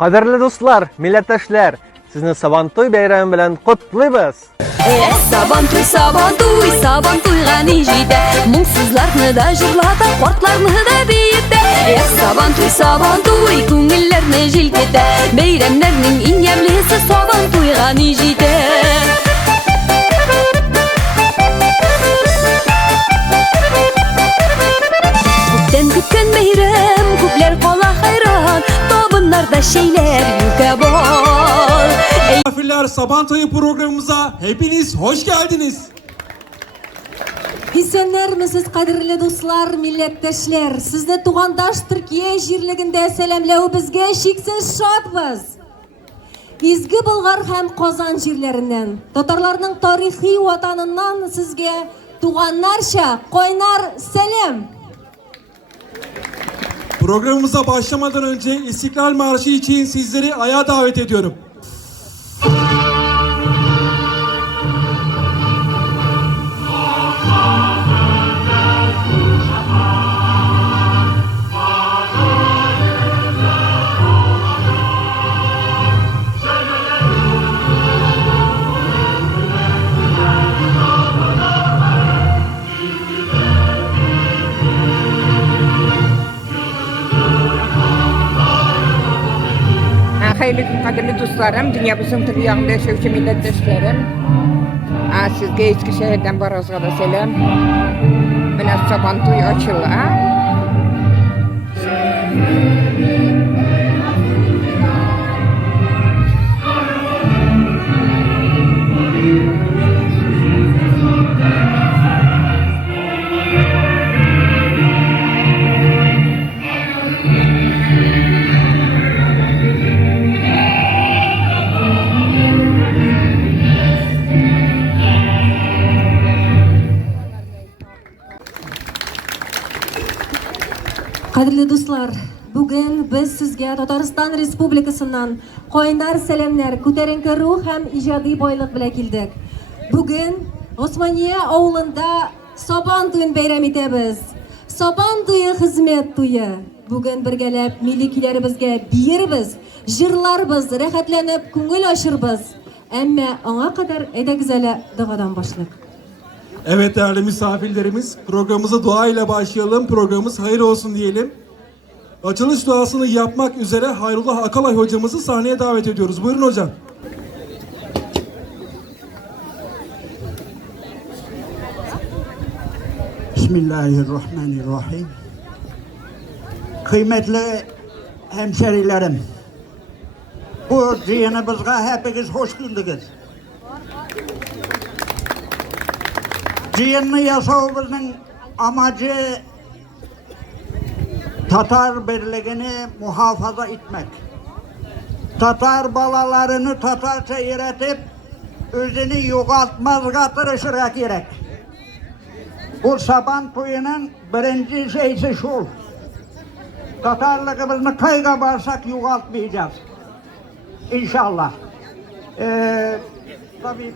Kadirli dostlar, milletteşler, sizni Sabantoy bayramı bilen kutlayız. Sabantoy, Sabantoy, Sabantoyga nijide Muңsuzlarni da jırlata, qortlarni da beyite Sabantoy, Sabantoy, ko'ngillarni jilkete Bayramlarning eng yamlisi Sabantoyga nijide Ko'pdan kutgan bayram, ko'plar qola hayron Tobinlarda şeyler yuka bor Misafirler, Sabantoy programımıza hepiniz hoş geldiniz. Исәннәрмесез, кадерле дуслар, милләттәшләр. Сезне тугандаш Төркия җирлегендә сәламләү безгә шиксез шатбыз. Изге Болгар һәм Казан җирләреннән, татарларның тарихи ватаныннан сезгә туганнарча кайнар сәлам. Programımıza başlamadan önce İstiklal Marşı için sizleri ayağa davet ediyorum. Hayırlı gün kadirli dostlarım, dünyamızın tüm yanında yaşayıcı milletleşlerim. Sizge Eskişehir'den Baraz'a da selam. Bana Sabantoy açılı. Кадерле дуслар, бүген без сезгә Татарстан Республикасыннан кайнар сәламнәр, күтәренке рух һәм иҗади байлык белән килдек. Бүген Османия авылында Сабантуен бәйрәм итәбез. Сабантуе хезмәт туе. Бүген бергәләп милли көйләребезгә биербез, җырларбыз, рәхәтләнеп күңел ачырбыз. Әмма аңа кадәр әйдәгез әле дугадан башлыйк. Evet değerli misafirlerimiz, programımıza dua ile başlayalım. Programımız hayır olsun diyelim. Açılış duasını yapmak üzere Hayrullah Akalay hocamızı sahneye davet ediyoruz. Buyurun hocam. Bismillahirrahmanirrahim. Kıymetli hemşerilerim, bu ziyanımızga hepiniz hoş geldiniz. Ziyanını yasağımızın amacı Tatar birliğini muhafaza etmek. Tatar balalarını Tatarca öğretip özünü yoğaltmazga tırışırga gerek. Bu Sabantoy'un birinci şeysi şu. Tatarlığımızı kayga varsak yoğaltmayacağız. İnşallah. Tabii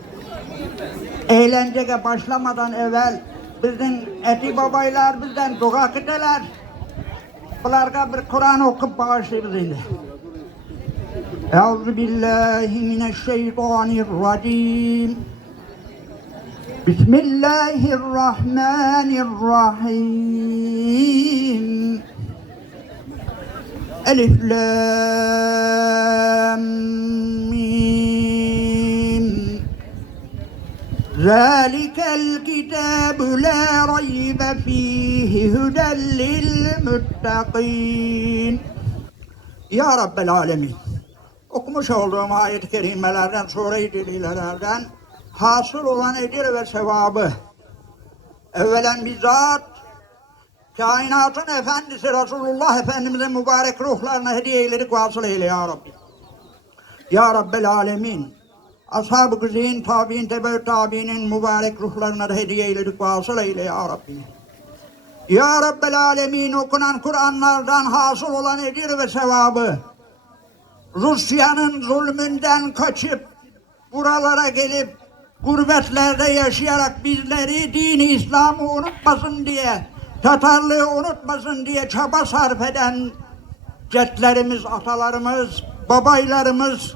eğlenceye başlamadan evvel bizim eti babaylar bizden dua kıteler. Bunlarga bir Kur'an okup bağışlayız şimdi. Euzubillahimineşşeytanirracim. Bismillahirrahmanirrahim. Elif Lam Mim. Zalikel kitabu la raybe fihi huden lil muttaqin. Ya Rabbel Alemin. Okumuş olduğum ayet-i kerimelerden, sure-i celilelerden hasıl olan ecir ve sevabı evvelen bizzat kainatın efendisi Resulullah Efendimiz'in mübarek ruhlarına hediyeleri vasıl eyle ya Rabbi. Ya Rabbel Alemin. Ashab-ı güzeyin, tabi'in, tebe-ü tabi'nin mübarek ruhlarına da hediyeleri vasıl eyle ya Rabbi. Ya Rabbel Alemin, okunan Kur'anlardan hasıl olan ecir ve sevabı Rusya'nın zulmünden kaçıp buralara gelip gurbetlerde yaşayarak bizleri dini İslam'ı unutmasın diye, Tatarlığı unutmasın diye çaba sarf eden cetlerimiz, atalarımız, babaylarımız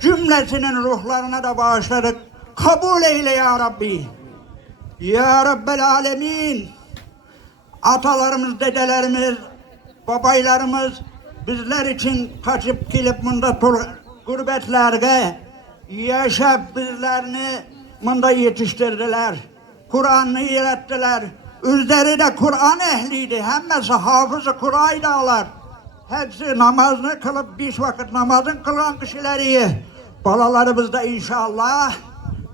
cümlesinin ruhlarına da bağışladık. Kabul eyle ya Rabbi. Ya Rabbel Alemin. Atalarımız, dedelerimiz, babaylarımız bizler için kaçıp gelip bunda gurbetlerge yaşap bizlerini bunda yetiştirdiler. Kur'an'ı öğrettiler. Üzeri de Kur'an ehliydi. Hemmesi hafızı Kur'an'dalar. Hepsi namazını kılıp 5 vakit namazını kılan kişileri. Balalarımız da inşallah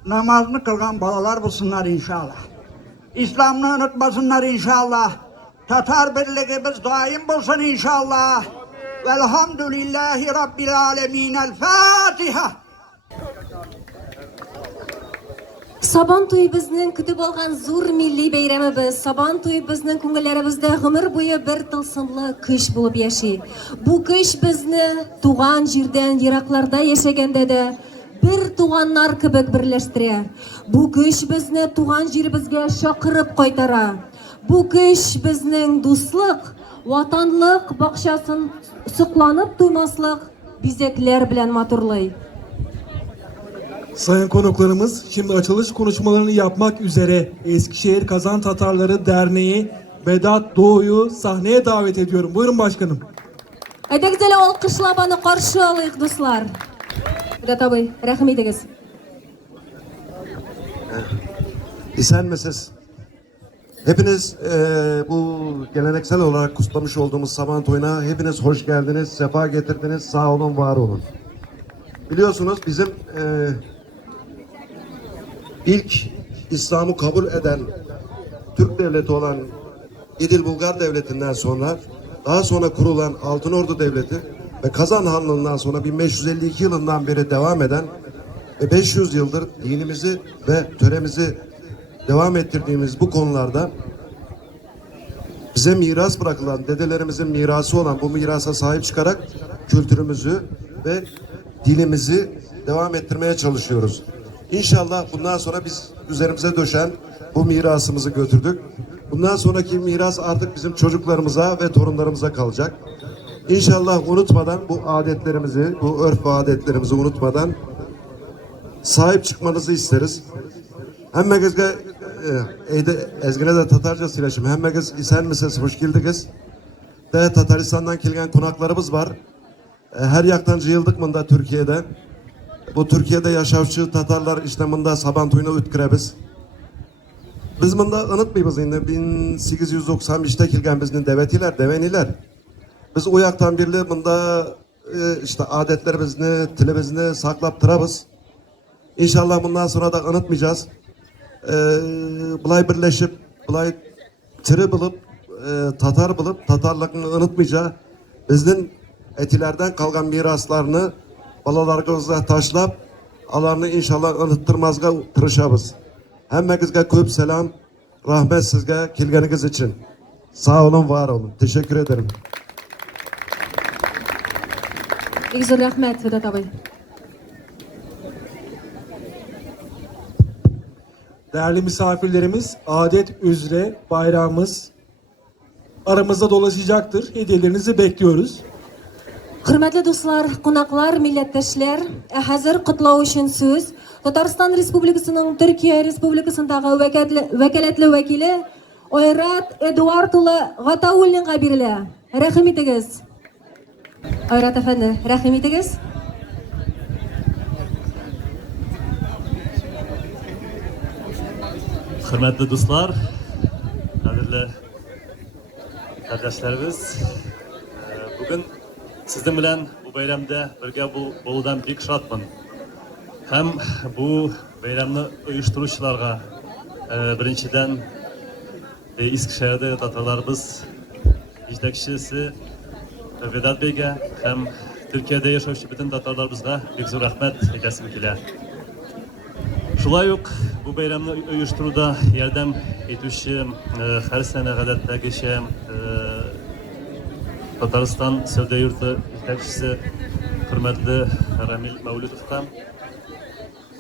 namazını kılgan balalar bulsunlar inşallah. İslam'ını unutmasınlar inşallah. Tatar birliğimiz daim bulsun inşallah. Velhamdülillahi Rabbil Alemin. El Fatiha. Sabantoy bizning kutib olgan zo'r milliy bayramimiz. Sabantoy bizning ko'ngillarimizda umr bo'yi bir tılsımlı kış bo'lib yashaydi. Bu kış bizni tug'an yerdan yiroqlarda yashaganda da bir tug'anlar kibik birlashtirar. Bu kış bizni tug'an yerimizga chaqirib qaytarar. Bu kış bizning do'stlik, vatanlik baqchasin suqlanib to'ymaslik bizekler bilan maturlaydi. Sayın konuklarımız, şimdi açılış konuşmalarını yapmak üzere Eskişehir Kazan Tatarları Derneği Vedat Doğu'yu sahneye davet ediyorum. Buyurun başkanım. Aytagizlar, olqishlab uni qarshi olaylik do'stlar. Vedat abi, rahmet ediniz. İsen misiniz? Hepiniz bu geleneksel olarak kutlamış olduğumuz Sabantoy'una hepiniz hoş geldiniz, sefa getirdiniz, sağ olun, var olun. Biliyorsunuz bizim ilk İslam'ı kabul eden Türk devleti olan İdil Bulgar Devleti'nden sonra daha sonra kurulan Altınordu Devleti ve Kazan Hanlığı'ndan sonra 1552 yılından beri devam eden ve 500 yıldır dinimizi ve töremizi devam ettirdiğimiz bu konularda bize miras bırakılan, dedelerimizin mirası olan bu mirasa sahip çıkarak kültürümüzü ve dilimizi devam ettirmeye çalışıyoruz. İnşallah bundan sonra biz üzerimize düşen bu mirasımızı götürdük. Bundan sonraki miras artık bizim çocuklarımıza ve torunlarımıza kalacak. İnşallah unutmadan bu adetlerimizi, bu örf ve adetlerimizi unutmadan sahip çıkmanızı isteriz. Hemmegizge ezgine de Tatarca sileşim. Hemmegiz isen misiniz? Hoş geldiniz. De Tataristan'dan kelgen konaklarımız var. Her yaktan jıyıldık mında Türkiye'de. Bu Türkiye'de yaşavçı Tatarlar işte mında Sabantoy'una ütkürebiz. Biz mında unutmayız yine 1895'te kelgen bizden deveniler. Biz o yaktan birli mında işte adetlerimizni, tilimizni saklap tırabız. İnşallah bundan sonra da unutmayacağız. Bulay birleşip, bulay tiri bulup, Tatar bulup, Tatarlığını unutmayacağız. Bizden etilerden kalgan miraslarını balalarımıza taşlap, alarını inşallah unutturmazga tırışabız. Hemmegizge köp selam, rahmet sizge kelgeniz için. Sağ olun, var olun. Teşekkür ederim. Egizor rahmet Vedat abi. Değerli misafirlerimiz, adet üzere bayrağımız aramızda dolaşacaktır. Hediyelerinizi bekliyoruz. Hürmetli dostlar, qonaqlar, millatdoshlar, hozir qutlov uchun so'z Tatariston Respublikasining Turkiya Respublikasındagi vakolatli vakili Oyrat Eduardula G'ataulinga beriladi. Rahmet ediniz. Oyrat efendi, rahmet ediniz. Hürmetli dostlar, kadirli kardeşlerimiz, bugün sizin bilen bu bayramda birge boludan büyük şartman. Hem bu bayramını uyuşturuşlarga birinciden Eskişehir'de Tatarlarımız yetekçisi Vedat Bey'e hem Türkiye'de yaşayışı bütün Tatarlarımızga büyük zor rahmet ekesim kiler. Şulay yok, bu bayramını uyuşturuda yardım etüşü her sene galetler geçen Tataristan Sövde Yurdu yetekçisi hürmetli Ramil Mevludov'dan.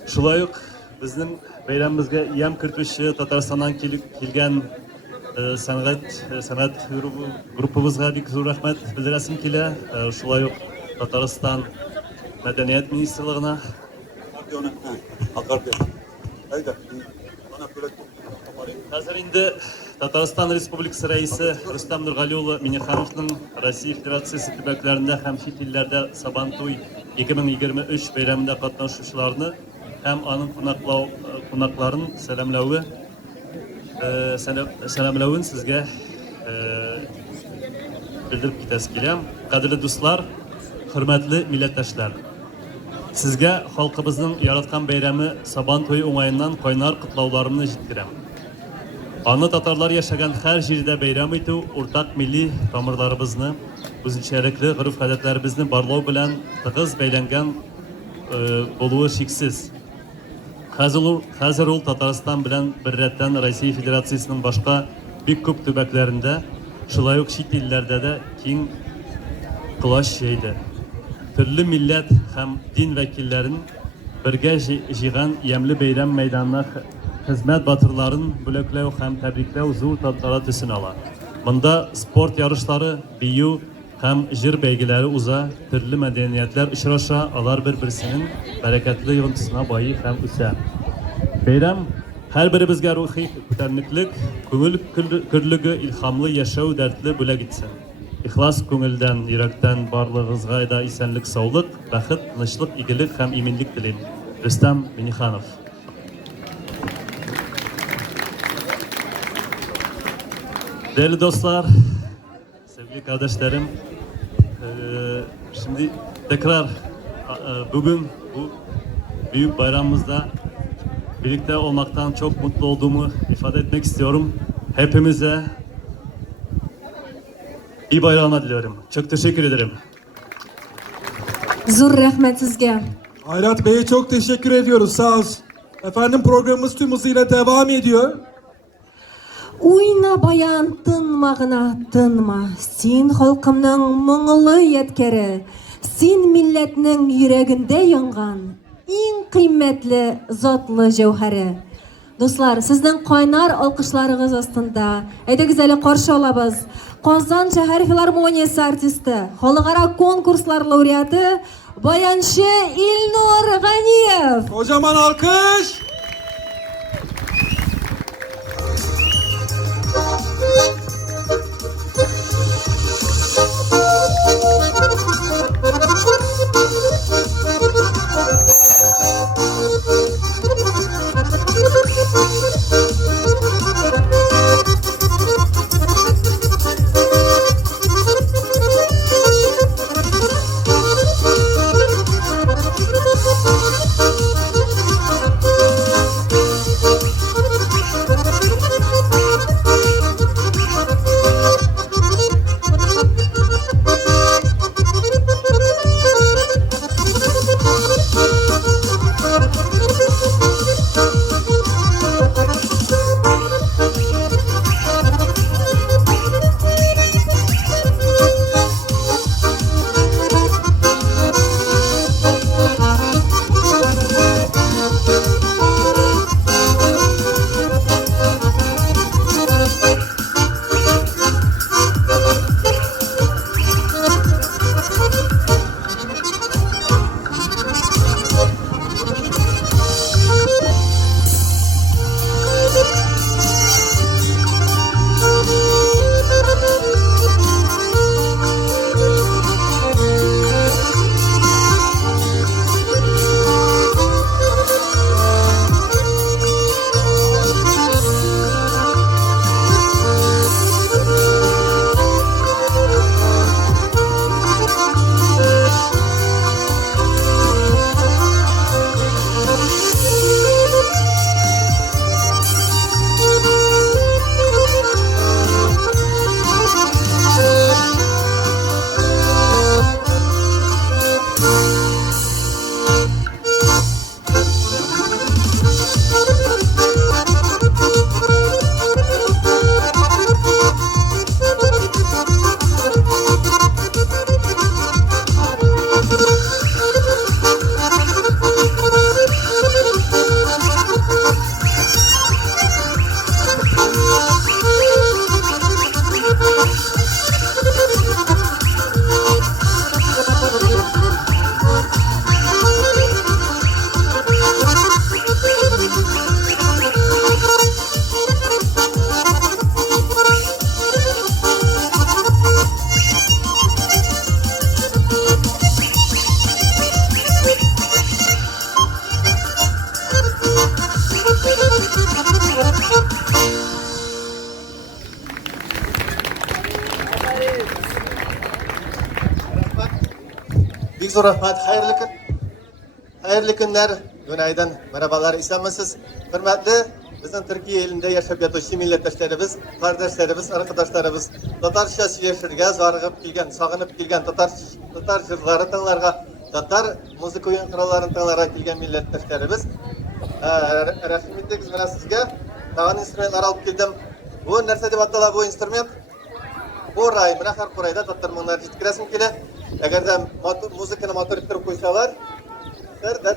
Şulay yok, bizim bayramımızga yem kırtmışı Tataristan'dan kelgen sanat grubumuzga büyük zor rahmet bildiresim kile. Şulay yok, Tataristan Medeniyet Ministerliğine. Hazır indi Tataristan Respublikası Reisi Rüstem Nurgalioğlu Minixanov'ның Россия Federatsiyasi төбәкләрендә һәм чит илләрдә Сабантуй 2023 бәйрәмендә катнашучыларны һәм аның кунакларын сәламләвен сезгә bildirib ketәсе киләм. Кадерле дуслар, хөрмәтле милләттәшләр. Сезгә халкыбызның яраткан бәйрәме Сабантуй уңаеннан кайнар котлауларымны җиткерәм. Аны татарлар яшәгән һәр җирдә бәйрәм итү уртак милли тамырларыбызны, үзенчәлекле гореф-гадәтләребезне барлау белән тыгыз бәйләнгән булуы шиксез. Хәзер ул Татарстан белән беррәттән Россия Федерациясының башка бик күп төбәкләрендә, шулай ук чит илләрдә дә киң кылач җәйде. Төрле милләт һәм дин вәкилләрен бергә җыйган ямьле бәйрәм мәйданына хезмәт батырларын бүләкләү һәм тәбрикләү зур тантана төсен ала. Монда спорт ярышлары, бию һәм җыр бәйгеләре уза, төрле мәдәниятләр очраша, алар бер-берсенең бәрәкәтле йогынтысына байый һәм үсә. Бәйрәм һәрберебезгә рухи күтәренеклек, күңел көрлеге, илһамлы яшәү дәртле бүләк итсен. Ихлас күңелдән, йөрәктән барлыгыгызга да исәнлек, саулык, бәхет, тынычлык, игелек һәм иминлек телим. Рөстәм Миниханов. Değerli dostlar, sevgili kardeşlerim, şimdi tekrar bugün bu büyük bayramımızda birlikte olmaktan çok mutlu olduğumu ifade etmek istiyorum. Hepimize iyi bayramlar diliyorum. Çok teşekkür ederim. Zur rahmet sizge. Hayrat Bey'e çok teşekkür ediyoruz. Sağ olsun. Efendim programımız tüm hızıyla devam ediyor. Uyna bayan tınmağına tınma. Sen halkımның мұңлы yetkeri. Sen milletning yüreğinde yangan. En kıymetli zatlı cevheri. Dostlar, sizden kaynar alkışlarınız aslında. Haydi güzeli karşı olabız. Kazan Şehir Filarmoniyası artisti, halkara konkurslar laureatı bayanşı İlnur Ganiyev. Kocaman alkış. Büyük zor rahmat, hayırlı günler, günaydın, merhabalar, istenmesiz. Hürmetli, bizim Türkiye elinde yaşayıp yatışlı milletleşlerimiz, kardeşlerimiz, arkadaşlarımız, Tatarca süreçlerine zargıp gelgen, sağınıp gelgen, Tatar jırları tınlarga, Tatar müzik oyun kralarını tınlarga gelgen milletleşlerimiz. Rahmetlik bizimle sizge, tağın instrumentler alıp geldim. Bu nerse dep atala bu instrument? Bu ray, mına har kurayda Tatar mınlar jitkirasim kele. Eğer de müzikini motor ettirip koysalar, der.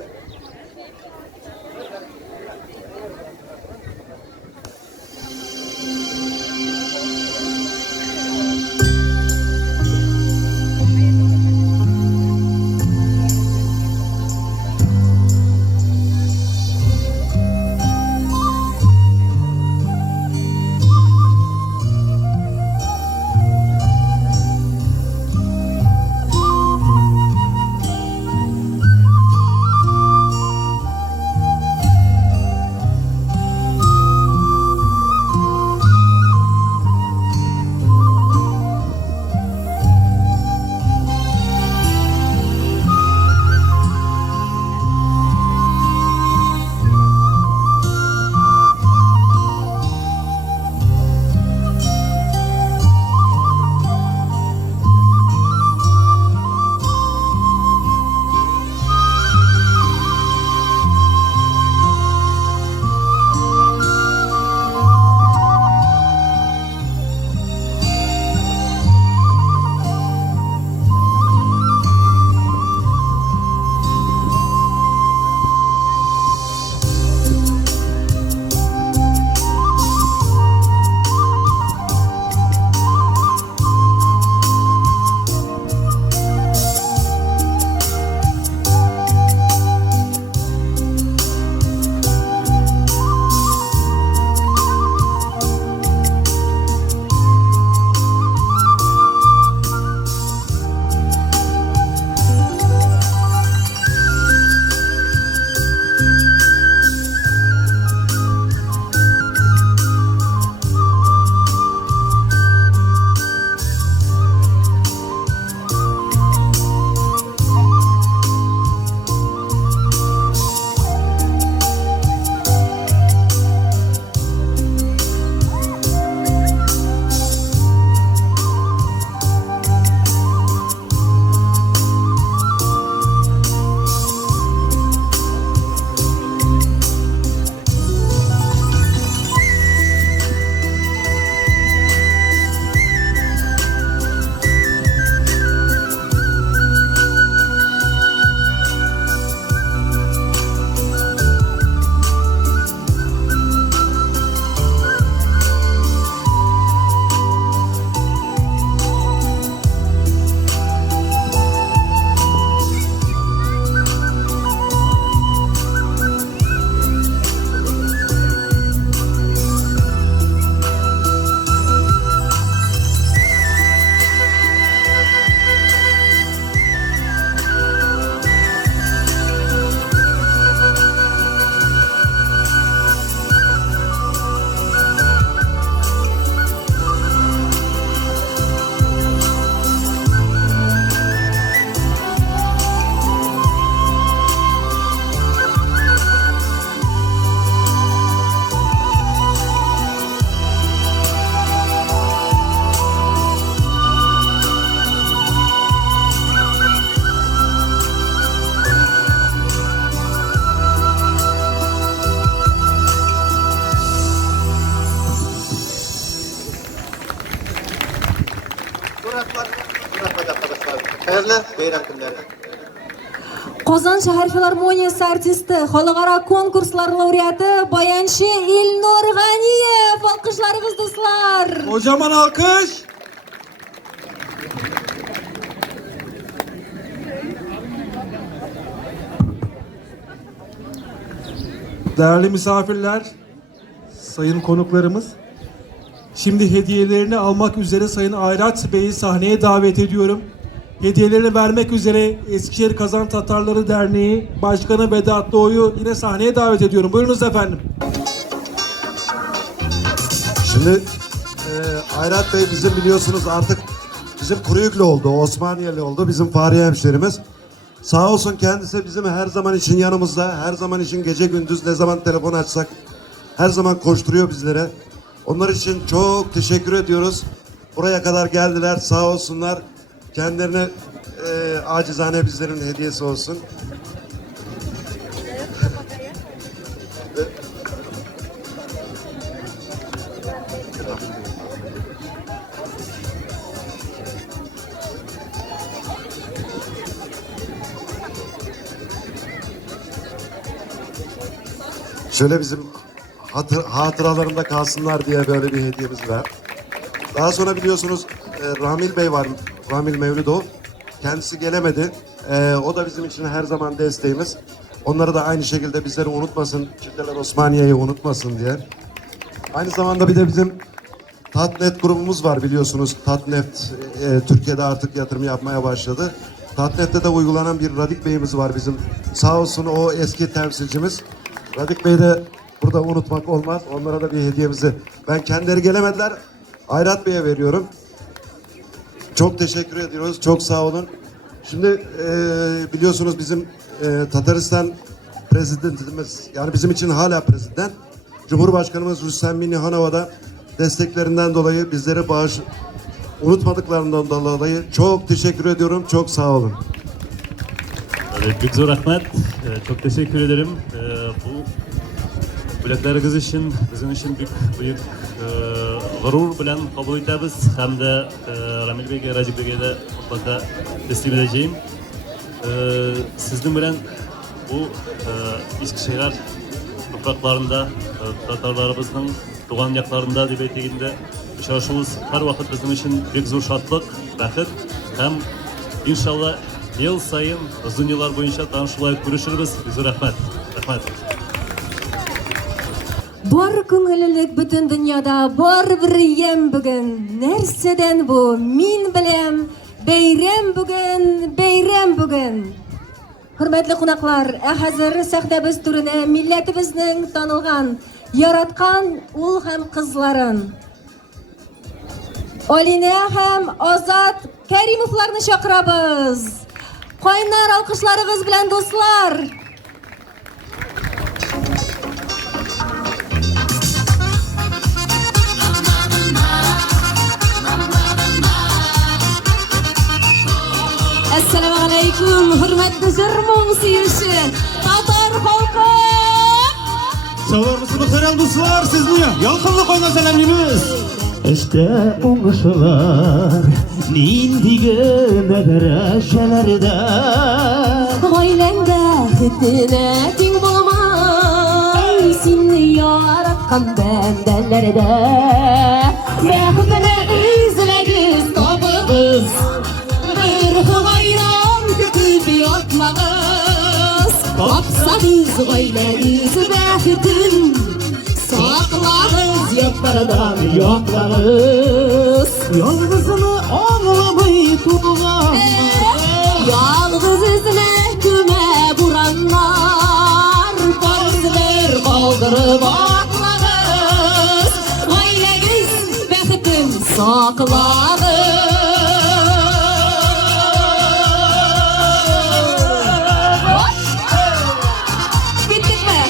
Hayırlı bayram günleri. Qozon shahar filarmoniyasi artisti, xalqaro konkurslar laureati bayanchi Ilnur G'aniyev. Alqishlarınız do'stlar. Kocaman alkış. Değerli misafirler, sayın konuklarımız, şimdi hediyelerini almak üzere Sayın Ayrat Bey'i sahneye davet ediyorum. Hediyelerini vermek üzere Eskişehir Kazan Tatarları Derneği Başkanı Vedat Doğu'yu yine sahneye davet ediyorum. Buyurunuz efendim. Şimdi Ayrat Bey bizim biliyorsunuz artık bizim Kuruyuklü oldu, Osmaniyeli oldu, bizim Fahriye hemşerimiz. Sağ olsun kendisi bizim her zaman için yanımızda. Her zaman için gece gündüz ne zaman telefon açsak her zaman koşturuyor bizlere. Onlar için çok teşekkür ediyoruz. Buraya kadar geldiler sağ olsunlar. Kendilerine acizane bizlerin hediyesi olsun. Şöyle bizim hatıralarında kalsınlar diye böyle bir hediyemiz var. Daha sonra biliyorsunuz Ramil Bey var, Ramil Mevlidov. Kendisi gelemedi. O da bizim için her zaman desteğimiz. Onları da aynı şekilde bizleri unutmasın, Çifteler Osmaniye'yi unutmasın diye. Aynı zamanda bir de bizim Tatnet grubumuz var biliyorsunuz. Tatnet Türkiye'de artık yatırım yapmaya başladı. Tatnet'te de uygulanan bir Radik Bey'imiz var bizim. Sağ olsun o eski temsilcimiz. Radik Bey'i de burada unutmak olmaz. Onlara da bir hediyemizi ben kendileri gelemediler. Ayrat Bey'e veriyorum. Çok teşekkür ediyoruz. Çok sağ olun. Şimdi biliyorsunuz bizim Tataristan prezidentimiz yani bizim için hala prezident. Cumhurbaşkanımız Rüstem Minnihanova da desteklerinden dolayı bizleri unutmadıklarından dolayı çok teşekkür ediyorum. Çok sağ olun. Büyük zor rahmet. Çok teşekkür ederim. Bu biletleriniz için, bizim için büyük gurur bilen kabul ederiz. Hem de Ramil Bey'e, Racip Bey'e de mutlaka teslim edeceğim. Sizin bilen bu Eskişehir topraklarında, Tatarlarımızın doğan yaklarında debetinde uçuşumuz her vakit bizim için büyük zor şartlık, bakit. Hem inşallah yıl sayın uzun yıllar boyunca tanışılarak görüşürüz. Bizi rahmet. Rahmet. Бар күңеллек бөтен дөньяда бар бер ем бүген. Нәрсәдән бу? Мин беләм, бәйрәм бүген, бәйрәм бүген. Хөрмәтле кунаклар, хәзер сәхнәбез түренә милләтебезнең танылган, яраткан ул һәм кызларын. Алинә һәм Азат Кәримовларны чакырабыз. Кайнар алкышларыгыз белән дуслар. Assalamu alaikum, hürmetli Zırmum seyirci, Tatar halkı. Sağlar mısın muhterem dostlar sizni yalqınlı koyna selamlaymiz. İşte oңышылар ниндиге мәдрәшәләрдә Гаиләңдә хитенә тиң булмай, сине яраткан бәндәләрдә. Бәхетне изләгез, табыгыз, бер гайран көтүп ятмагыз. Тапсагыз гаиләгез бәхетен, саклагыз яклардан якларыз. Yalnızını anlamay tuğanlar Yalnız izle küme buranlar, Farzlar kaldırıp aklağız. Ailegiz bəxitin saklağız. Bittik mi?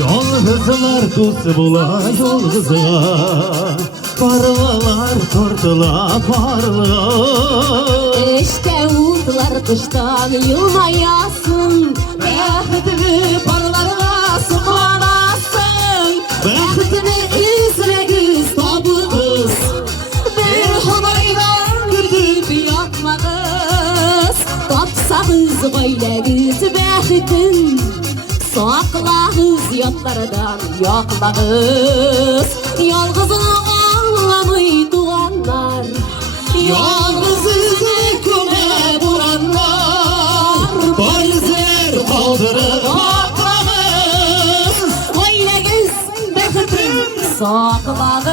Yalnızlar dost bula yalnızlar Parlalar tortula parlar İşte umutlar kıştan yılmayasın, Bəxtini parlarına sıklanasın. Bəxtini izləgiz, tabığız, bir halaydan gürdüb yatmağız. Tapsağız ailəgiz bəxtin, saklağız yatlardan yaklağız. Yalğızını anlamay doğanlar, yalğız izle küme buranlar, Farzlar kaldırıp aklağız. Ailəgiz bəxtin saklağız.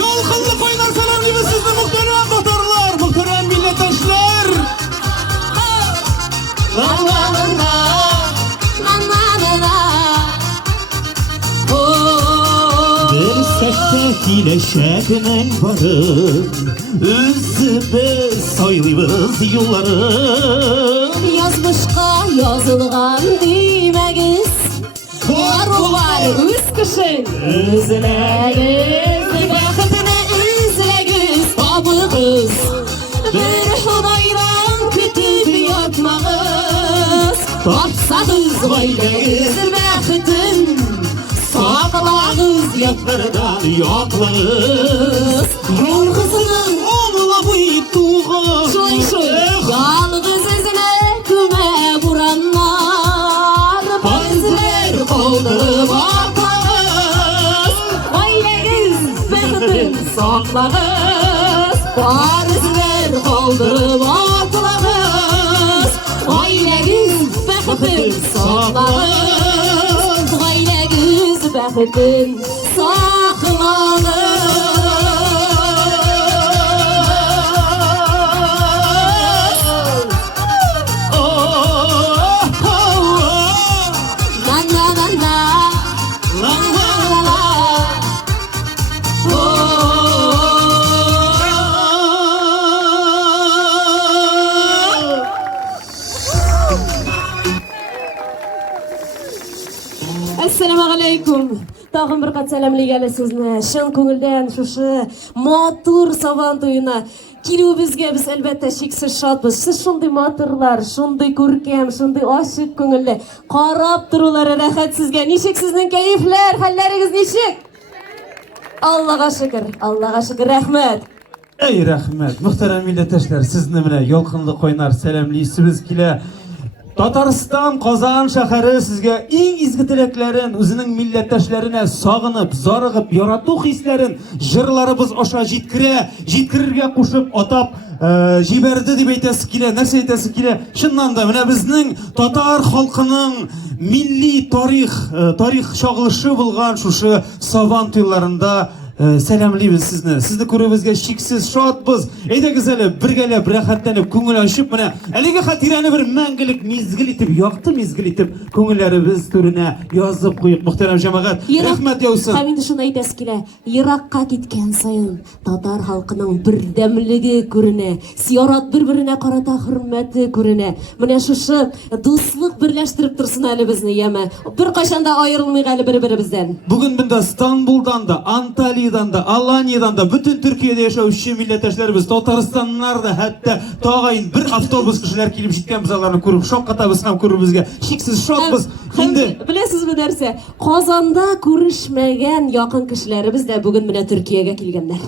Yalqınlı koyna selamlaymiz sizni muhterem muhtarlar, muhterem milletdaşlar. Bir sektek Kileşekinin varın Üzümüz soyluyuz yolların Yazmışqa yazılğan demegiz var üz kişi üzülegiz Baxtını üzülegiz babığız Bir Xudaydan kütüb yatmağız Tapsağız vaylegiz baxtın Saqlağız yatlardan yoklağız Yolğızının Ağlamayıp tuğan Şoy yalğız izine küme vuranlar Bizler kaldırıp atağız Ailegiz baxtın saqlağız Bizler kaldırıp atağız Ailegiz baxtın saqlağız Ailegiz baxtın Assalamu alaikum. Tağın bir kat selamlaygalı sizni. Şın ko'ngildan şuшы motor savan to'yina kelubizga biz albatta cheksiz shodmiz. Siz shunday motorlar, shunday ko'rkam, shunday oshiq ko'ngilli qarab turulari rahat sizga. Nechik sizning kayflar, hallaringiz nechik? Allohga shukr, Allohga shukr. Rahmat. Ey rahmet, muhterem milletteşler, sizni bilan yolqinli qo'ynar salamlaysiz kile. Tatariston Qozon shahri sizga eng izgi tilaklarin, o'zining millatdoshlarine sog'inib, zorig'ib, yoratuv hislarin jirlarimiz osha jitkirirga qo'shib atab jiberdi deb aytasiz kile, narsa aytasiz kile. Shundan da mana bizning tatar xalqining milliy tarix shog'lishi bo'lgan shu Savan to'ylarida selamlaymiz sizni. Sizni ko'ribizga cheksiz shodmiz. Aytasiz hali birgalab rohatlanib, ko'ngil ochib, mana haligi xotirani bir mangilik mezgil etib, yoqti mezgil etib, ko'ngillarimiz turina yozib qo'yib, muhtaram jamoat. Rahmat yovsin. Hamda shuni aytasiz kile, Iroqqa ketgan sayin tatar xalqining birdamligi ko'rina, ziyorat bir-birine qarata hurmati ko'rina. Mana shu do'stlik birlashtirib tursin hali bizni yama. Bir qachonda ayrilmay hali bir-birimizdan. Bugun bunda İstanbul'dan da, Antalya'dan da, Alanya'dan da, bütün Türkiye'de yaşayışı milletleşlerimiz, Tataristanlar da hatta tağayın bir avtobus kişiler kelip jitken biz alarını ko'rib, şoqqata biz ham ko'ribizga cheksiz shodmiz. Endi bilasizmi narsa? Qozonda ko'rishmagan yaqin kishilarimiz da bugun mana Turkiyaga kelganlar.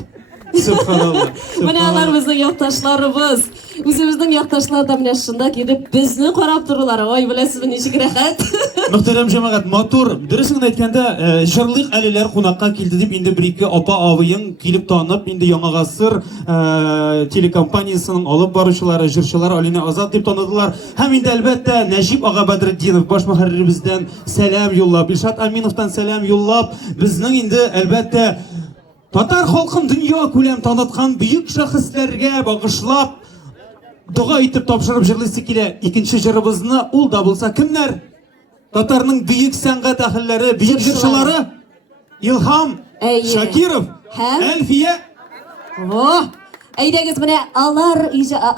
Subhanallah. Mana ular bizning yo'qdoshlarimiz. O'zimizning yo'qdoshlar da mana shunda kelib bizni qarab tururlar. Voy bilasizmi nechik rahat. Muhterem cemaat, motor durusini aytganda jirlik alilar qonaqqa keldi deb endi bir ikki opa aviying kelib tanib, endi Yangi Asr telekompaniyasining olib boruvchilari, jirchilar Alina Azad deb tanidilar. Ham endi albatta Najib Ag'a Badriddinov bosh muharririmizdan salam yo'llab, Ilshad Aminovdan salam yo'llab, bizning endi albatta Tatar xalqin dunyo ko'lam tanitgan buyuk shaxslarga bag'ishlab duo etib topshirib jirlisi kela. Ikkinchi jirimizni ul da bo'lsa kimlar? Tatarning buyuk san'at ahllari, buyuk jirchilari Ilhom Shakirov, Alfiya. Oh, aydagiz mana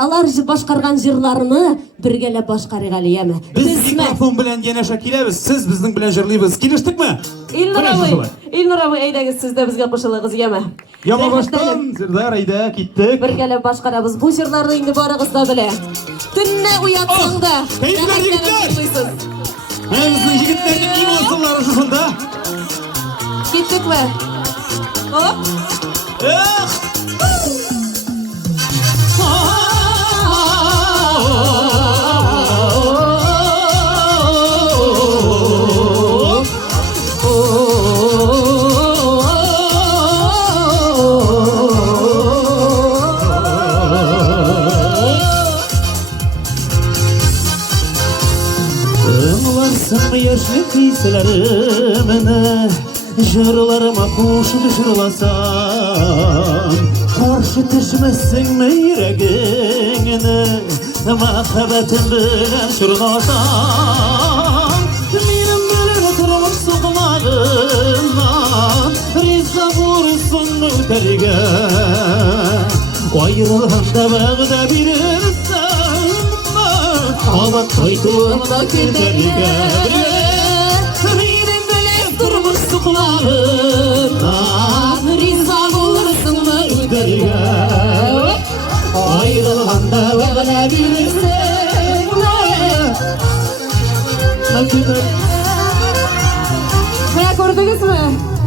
alar boshqargan jirlarini birgalab boshqaraylik yami. Biz mikrofon bilan yana Shakiramiz, siz bizning bilan jirlaymiz. Kelishdikmi? Ilnuraboy aydagiz sizda bizga qo'shilasiz yami. Yamaboshdan Sirdar ayda ketdik. Birgalab boshqaramiz. Bu jirlarni endi borig'izda bila. Tunni uyatsangda. Kayflar yigitlar. Bizning yigitlarning eng osonlari shunda. Ketdikmi? Hop. Yaşlı kıysalarımını jırlarıma koşup jırlasam karşı düşmezsin mi yüreğini muhabbetin bilen şırlasam benim bilen oturup sokmağımdan Rıza vursun öterge Ayrılığında bağda bilirsen Avat kayduğunda küterge Benim bilek durmuş suqlağın Riza olursun mu öterge Ayrılığında bağda bilirsen Mene gördünüz mü?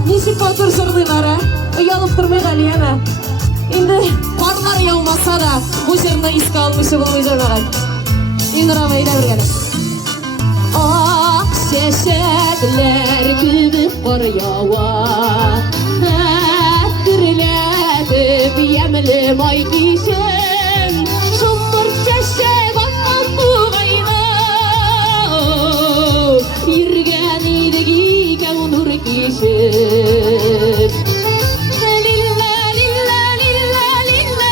Nişik batır şırdıylar ha? Uyalıp durmay galiyana. Endi Qarlar yağmasa da bu жерде iske almışı bulmayacağım ağay. endi ramayı da bir Ah şeşekler gibi qor yawa Hatırladım yemlim ay kişen Şumur şeşek atman buğayna Yirgen idegi kavunur kişen Lilla lilla lilla lilla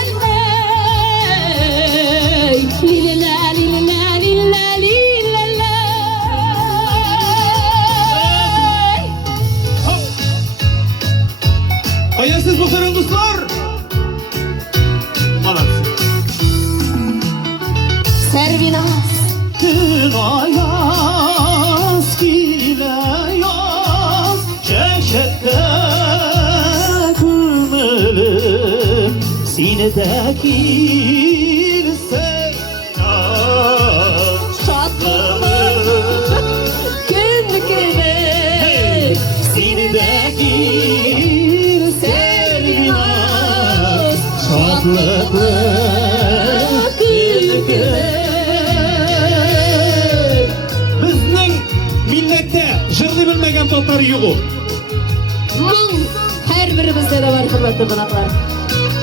Lilla lilla lilla lilla Hayırsız muhterem dostlar Servinaz Ayaz kile yaz Çeşette kırmızı Sinedeki seyran Şadlığımın günlükümü Sinedeki sevnaz Şadlıklı Bizning millatda jırni bilmagan totlar yo'q. Ming her birimizde de var hürmetli qonaqlar.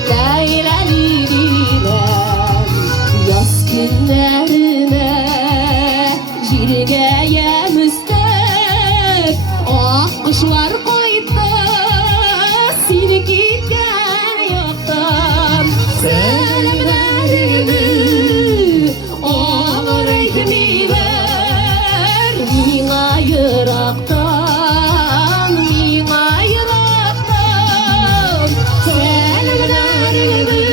Layla lililam yaz günlerine jirge yemistek Ah kuşlar koydu seni gitken yoktan Selamlarını olur eytmiler Mina yıraktan Mina yıraktan Selamlarını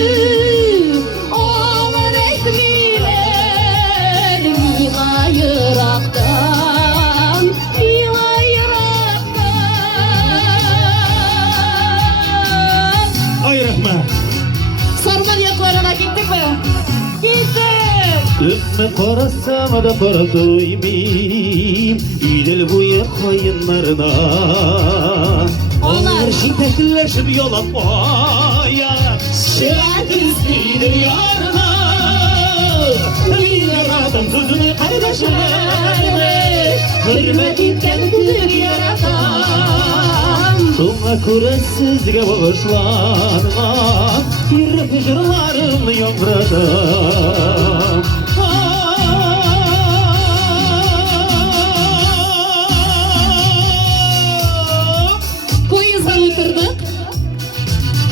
olur eytmiler Mina yıraktan Mina yıraktan Ay rahmat. Sarman yaklarına gittik mi? Gittik! Ümme qarasam da duymayım İdil bu yakayınlarına Onlar şiddetleşip yola koyar Şiret üstüdür yarına Bir yaradım sözünü kardeşlerime Hürmet etken kılık yaratan Şuna kure sizge bağışlanmam Bir hıcırlarımı yomradım Poyuzdan yıkırdık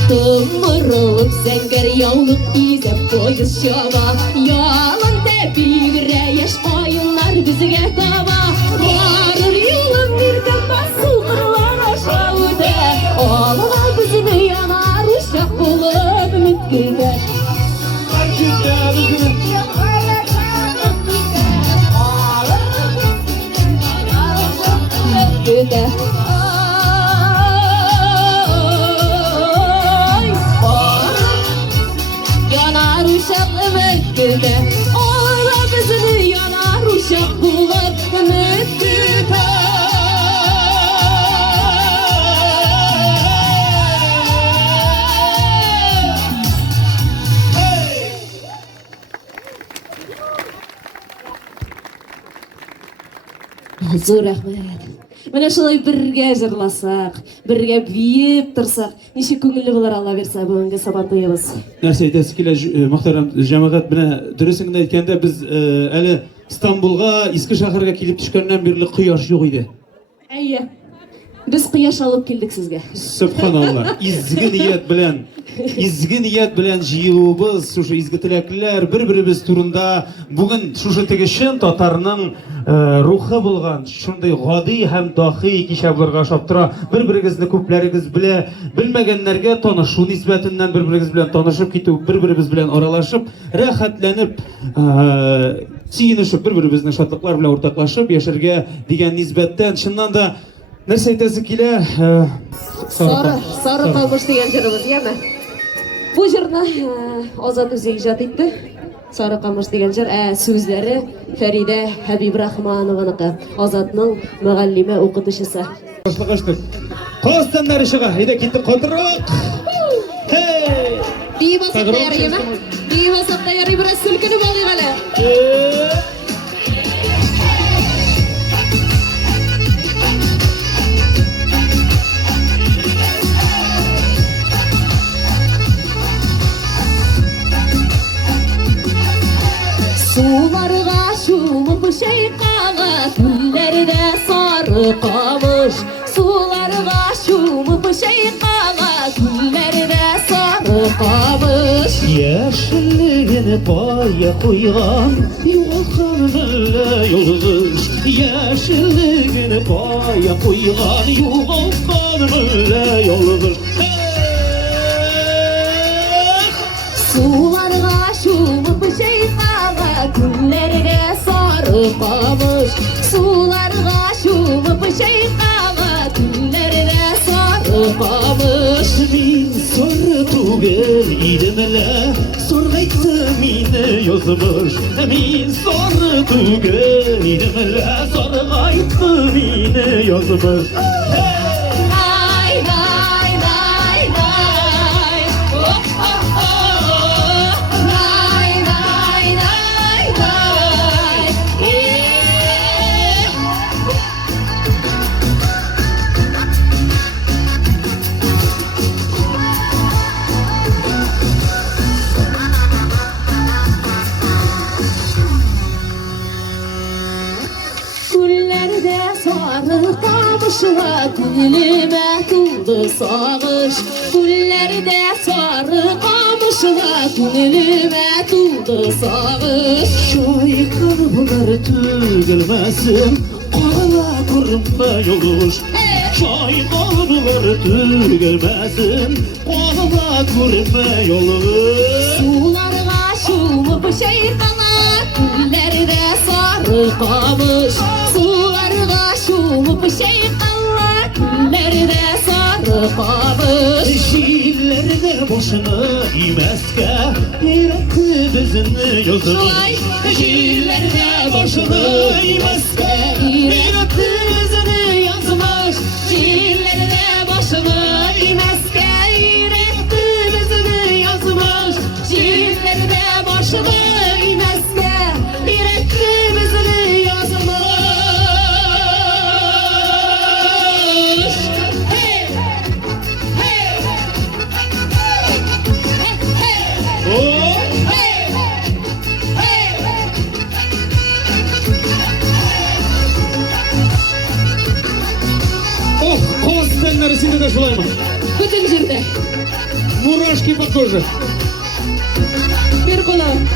Tımmırılıp zengir yavluk izep poyuz şova Yalın tepigire yaş oyunlar bizge tava Varır yılın birden basıl kırlar aşağıda Oğlana bizini yanar uşak bulup mütküde Mütküde Yanar uşak mütküde Oğla bizini yanar uşak bulup mütküde Zor rahmet. Mana şulay birge jırlasak, birge biyip tursak, nişe көңілі болар Алла берсе бүгінгі сабан тойыбыз. Нәрсе айтасыз келе muhterem жамағат міне дұрысыңды айтканда біз әлі İstanbulға ескі шаһарға келіп түшкеннен берлі құяш жоқ еді. Әйе. Biz quyosh olib keldik sizga. Subhanallah. İzgi niyet bilen jiyilubuz, şuşu izgi tilekler, bir-birimiz turunda bugün şuşu tegişin Tatarның ruhi bulgan, şunday gadi hem dahi kişalarga şaptıra, bir-birimizni köplerimiz bile, bilmegenlerge tanışu nisbetinden bir-birimiz bilen tanışıp kitip, bir-birimiz bilen aralaşıp, rahatlanıp, siyinişip, bir-birimizin şatlıklar bilen ortaklaşıp, yaşarga digen nisbetten, şundan da nerse aytası kile, Sarı kalmış degan jerimiz, yeme. Bu jerni Ozod o'zi ijod etdi. Sarı qalmış degan jer, so'zlari Farida Habibrahmonovaniki, Ozodning muallimi o'qitishisi. Başlıqıştık. Qostanlar işiga, hayda ketdi qotiroq. Hey! Bevosib tayyormi? Bevosib tayyor, biraz silkinib oling hali. Sularga şumup şeyqalı, güllerde sarı qamış. Sularga şumup şeyqalı, güllerde sarı qamış. Yeşilligini paya koygan, yolkan mülle yolgış. Yeşilligini paya koygan, yolkan mülle yolgış. Sularga şumup şeyqalı, güllerde sarı qamış. Sularga şumup şeyqalı, güllerde sarı qamış. Min sarı tugel idemle, sorgaytı mini yozmuş. Min sarı tugel idemle, sorgaytı mini yozmuş. Ay day day day, oh oh oh, day day day day. Güllerde sarı qamışla gülüme tuldu sağış. Güllerde sarı qamışla gülüme tuldu sağış. Şayqan bular tügülmesin, qala kurma yoluş. Şayqan bular tügülmesin, qala kurma yoluş. Sularga şumup şeyqalı, güllerde sarı qamış. Sularga şumup şeyqalı, güllerde sarı qamış. Şiirlerde boşuna imeske, yürekli bizini yozmuş. Şiirlerde boşuna imeske, yürekli bizini yazmış. Şiirlerde boşuna imeske, yürekli bizini yazmış. Şiirlerde boşuna imeske, yürekli bizini yazmış. Hey! Hey! Hey! Hey! Hey! Oh, qostanlar içinde de şulayma. Bütün жерде. Murashki по коже. Bir kulağım.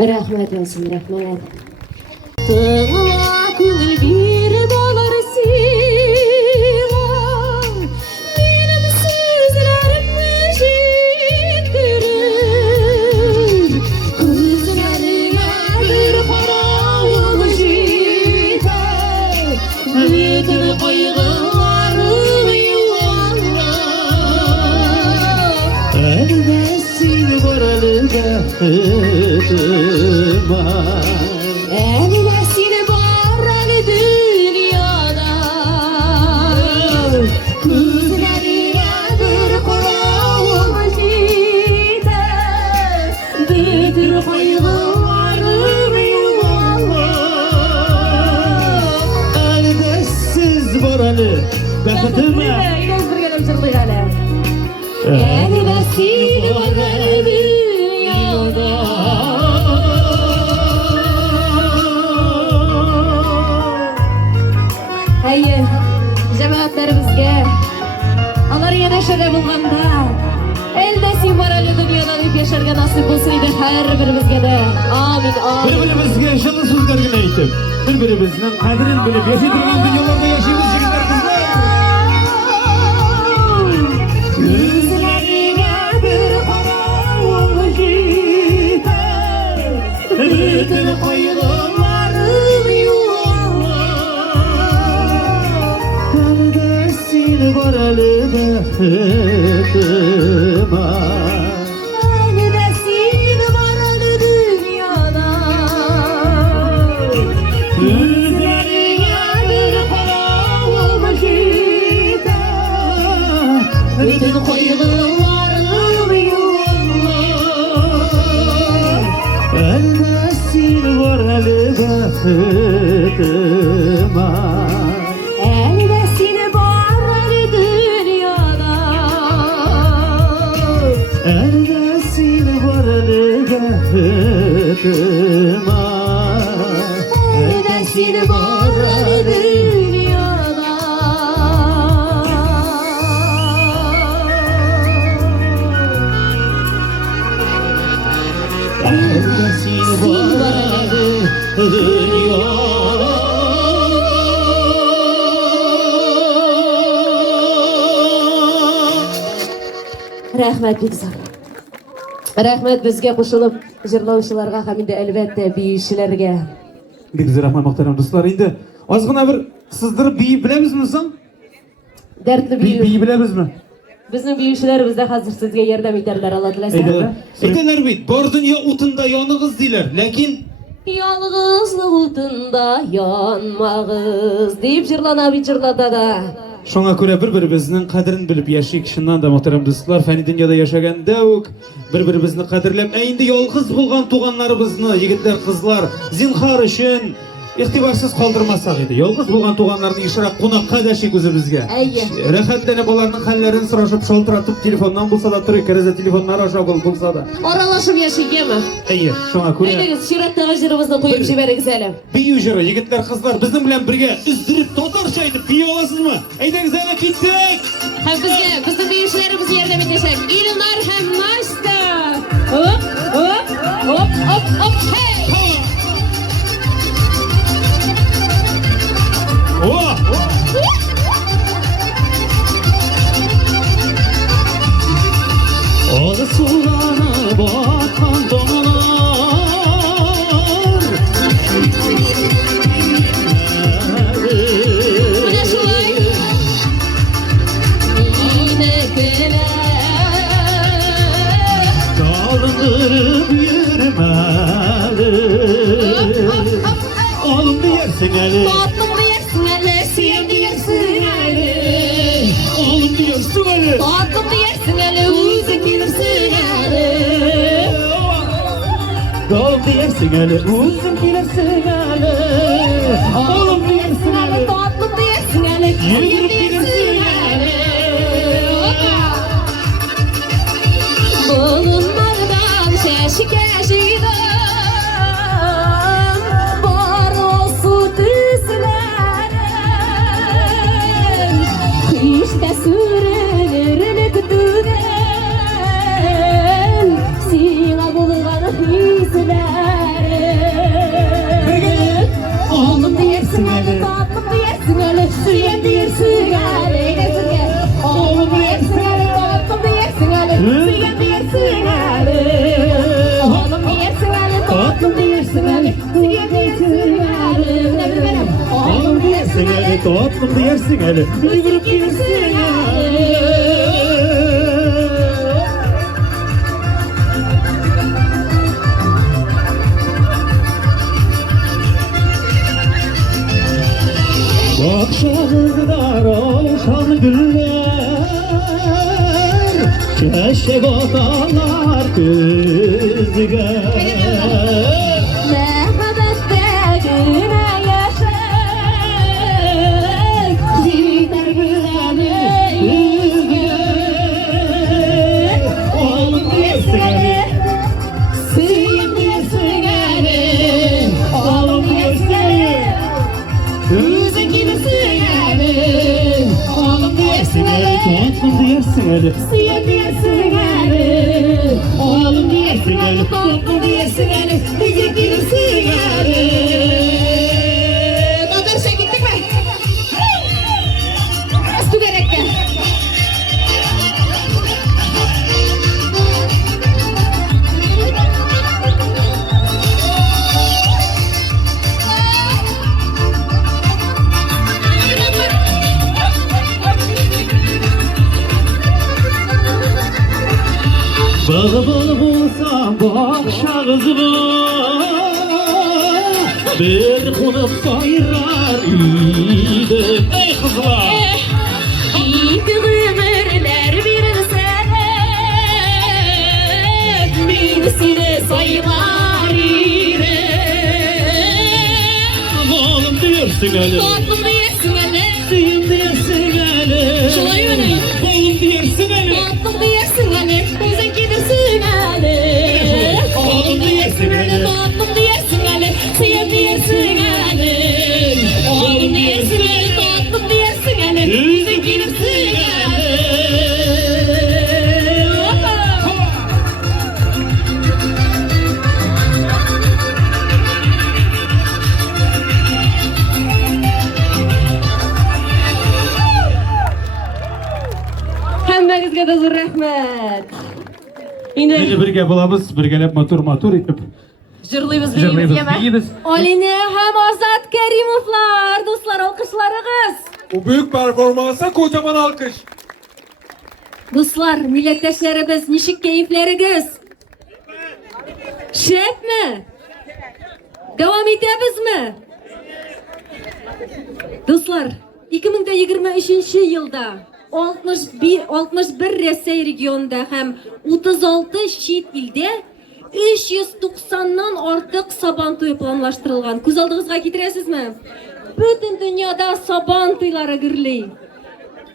Rahmet olsun, rahmet. Tığla көңіл bir болар сыйла, менің сөздерімді жеткіріп, көзлеріңе бір қарауыл жетер, бетін қайғыларым юғанlar. Әлде сен бар әлде Әлі сені бар әлі дүнияда, көзлеріңе бір қарауыл жетер, бетін қайғыларым юғанlar. Әлде сіз бар әлі бәхтіме. Еліңіз бірге жырлайық әлі. Әлі сені бар әлі дүнияда, bizge. Alar yana şöyle bulganda. Elde simbarali dünyada deyip yaşarga nasip olsaydı her birimizge de. Amin, amin. Bir-birimizge şunu sözlerine aytib, bir-birimizning qadrini bilib yashaydigan dunyolarda yashaymiz yigitlar qizlar. Yüzlerine bir qaravul yeter, bütün koyunlarım yuvarlar. Neredesin varalı behtima? Neredesin varalı dünyada? Yüzlerine bir qaravul yeter, bütün koyunlarım yuvarlar. Neredesin varalı behtima? Neredesin varalı dünyada? Neredesin varalı behtima? Neredesin varalı dünyada? Neredesin varalı Rahmet bizge. Rahmet bizge qo'shilib jırlavchilarga hamda albatta biyishlarga. Bizga rahmat muhtaram do'stlar. Endi ozgina bir sizdirib biy bilamizmi sen? Dardli Biy bilamizmi? Bizning biyishlarimizda hozir sizga yordam etarlar, Alloh tilasa. Aytadilar bit, bor dunyo o'tinda yonig'iz deylar, lekin Yolg'izlik o'tinda yonmag'iz deb jırlanab da. Şoňa ko'ra bir-birimizning qadrini bilib yashaylik. Shundan da muhtaram do'stlar, fani dunyoda yashaganda bir-birimizni qadrlab, endi yolg'iz bo'lgan tuğanlarimizni, yigitlar, qizlar, zinhor uchun ihtiborsiz qoldirmasak edi. Yolg'iz bo'lgan tuğanlarni ishora qo'noqqa dashik o'zimizga. Ayya. Rahatlanib ularning hallarini so'rashib, sholtiratib telefondan bo'lsa da turib, karaza telefonlar aşağı bo'lsa da. Oralashib yashayganmi? Ayya, şoňa ko'ra Aytasiz, shiratdagi jirimizni qo'yib jibaringiz ala. Biyujara yigitlar, qizlar bizning bilan birga izdirib totarcha aytib biy olasizmi? Aytangiz ana ketdik. Hem bizning biyishlarimiz yordam etishak. Ilinlar ham mashta. Hop, hop, hop, hop, hop, hey. Oh! Oda sulana batkan donalar. Mana şulay. Yine gele. Kalındırıp yürümeli. Oğlum diyersin eli. Tatlım diyersin hele, sen diyersin hele. Oğlum diyersin eli. Tatlım diyersin hele, uzun gelirsin hele. Oğlum diyersin eli. Uzun gelirsin eli. Oğlum diyersin eli. Tatlım diyersin hele, Yürüyüp sen gelirsin diyersin eli. Bulunlardan şeşik eşiğden var olsun düzlerin. İşte sürünürünü güdüden sina bulgan hislerin. Oğlum diyersin hele, tatlım diyersin hele, süyen diyersin hele. Oğlum diyersin hele, tatlım diyersin hele, süyen diyersin hele. Oğlum diyersin hele, tatlım diyersin hele, süyen diyersin hele. Oğlum diyersin hele, Tatlım diyersin eli. süyen diyersin hele. Akşamızda roşan güller, çeşek otalar gözüge. Merhabetlerine yaşay, gider güzeli yüzüne. Oğlum diyersin eli. Suyum diyersin eli. Oğlum diyersin eli. Yüzün gibisin eli. Oğlum diyersin Dostum diyersin eli. Suya diyersin eli. Oğlum diyersin eli. Toplum diyersin eli. Bizi bilirsin eli. Motor şey gittik mi? Su gerekli. Bağı bol bulsa bakşağızıma bir konup sayrar idim. Ey kızlar! İyi ömürler bir sene. Birisine sayılar ire. Oğlum diyersin eli. Toplum diyersin eli. Suyum diyersin eli. Şurayı yöneyim. Oğlum diyersin eli. Toplum diyersin eli. Bize gidersin eli. Oğlum diyersin eli. Toplum diyersin eli. Suya diyersin eli. Oğlum diyersin eli. Toplum diyersin eli. Bize gidersin eli. Hammangizga da zo'r rahmat. Endi Endi birga bo'lamiz, birgalab motor etib jırlaymiz jırlaymiz, deymiz. deymiz. Oline hem Ozat Kerimovlar, dostlar alkışlarınız. Bu büyük performansa kocaman alkış. Dostlar, milletleşlerimiz, nişik keyifleriniz? Şef mi? Devam edemiz mi? Dostlar, 2023 yılda 61 Ressey regionda hem 36 şehit ilde 390'dan ortiq Sabantoy planlaştırılgan. Ko'z oldingizga keltirasizmi? Butun dunyoda Sabantoylari gurli.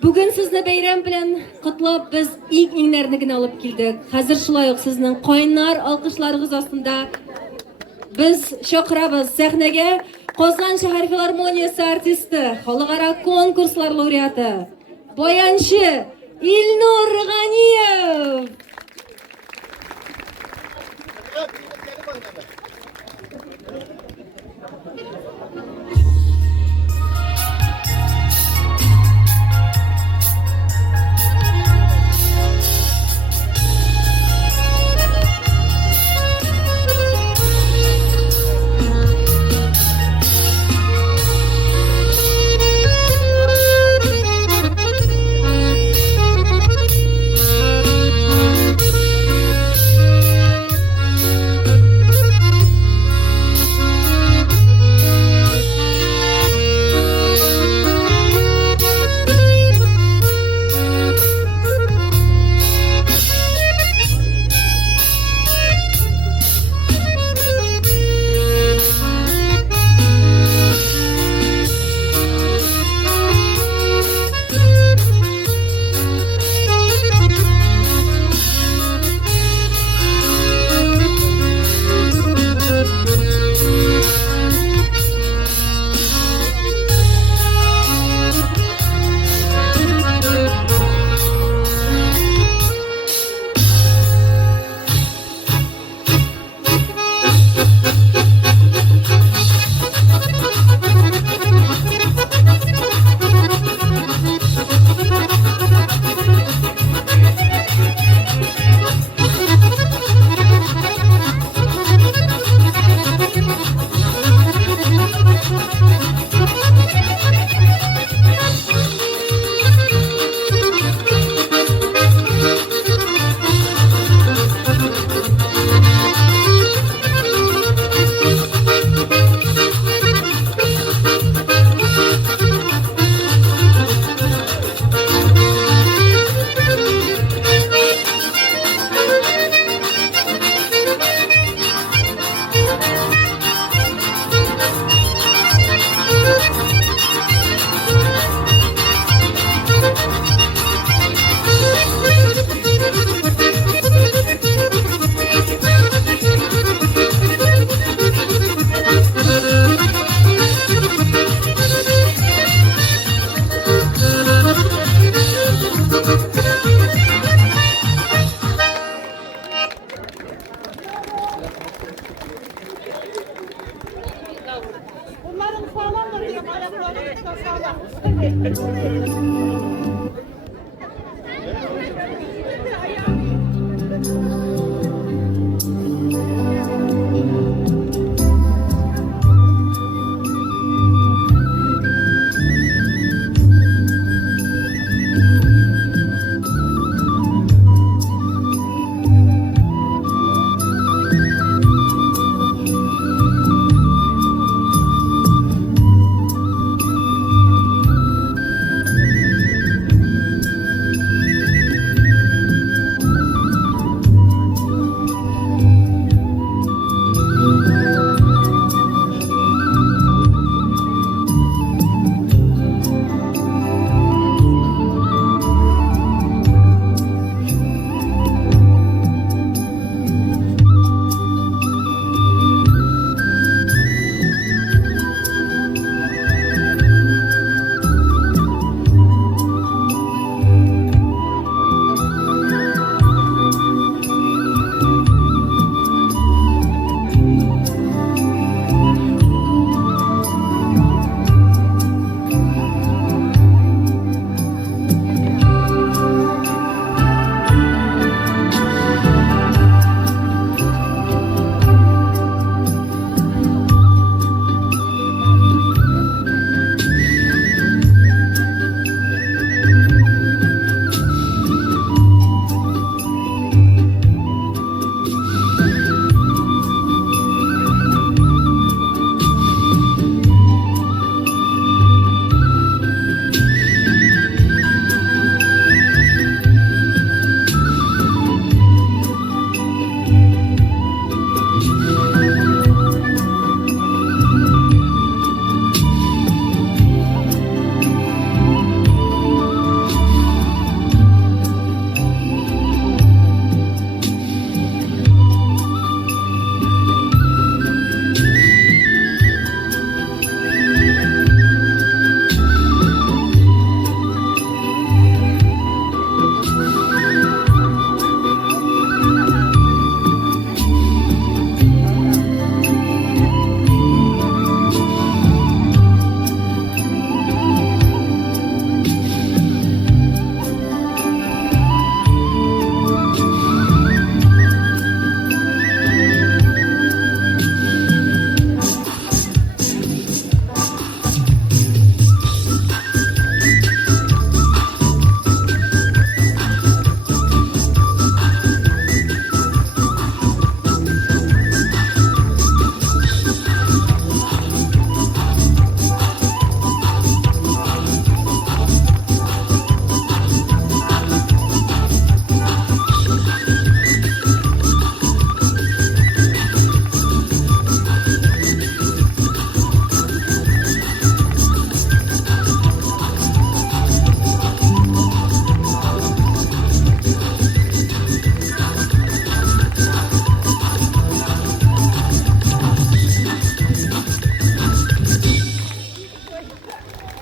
Bugün sizni bayram bilan qutlab biz eng narnigini olib keldik. Hozir shulayq sizning qo'ynar olqishlaringiz ostida biz chaqiramiz sahnaga Qozon shahar filarmoniyasi artisti, xalqaro konkurslar laureati, boyanchi Ilnur G'aniyev.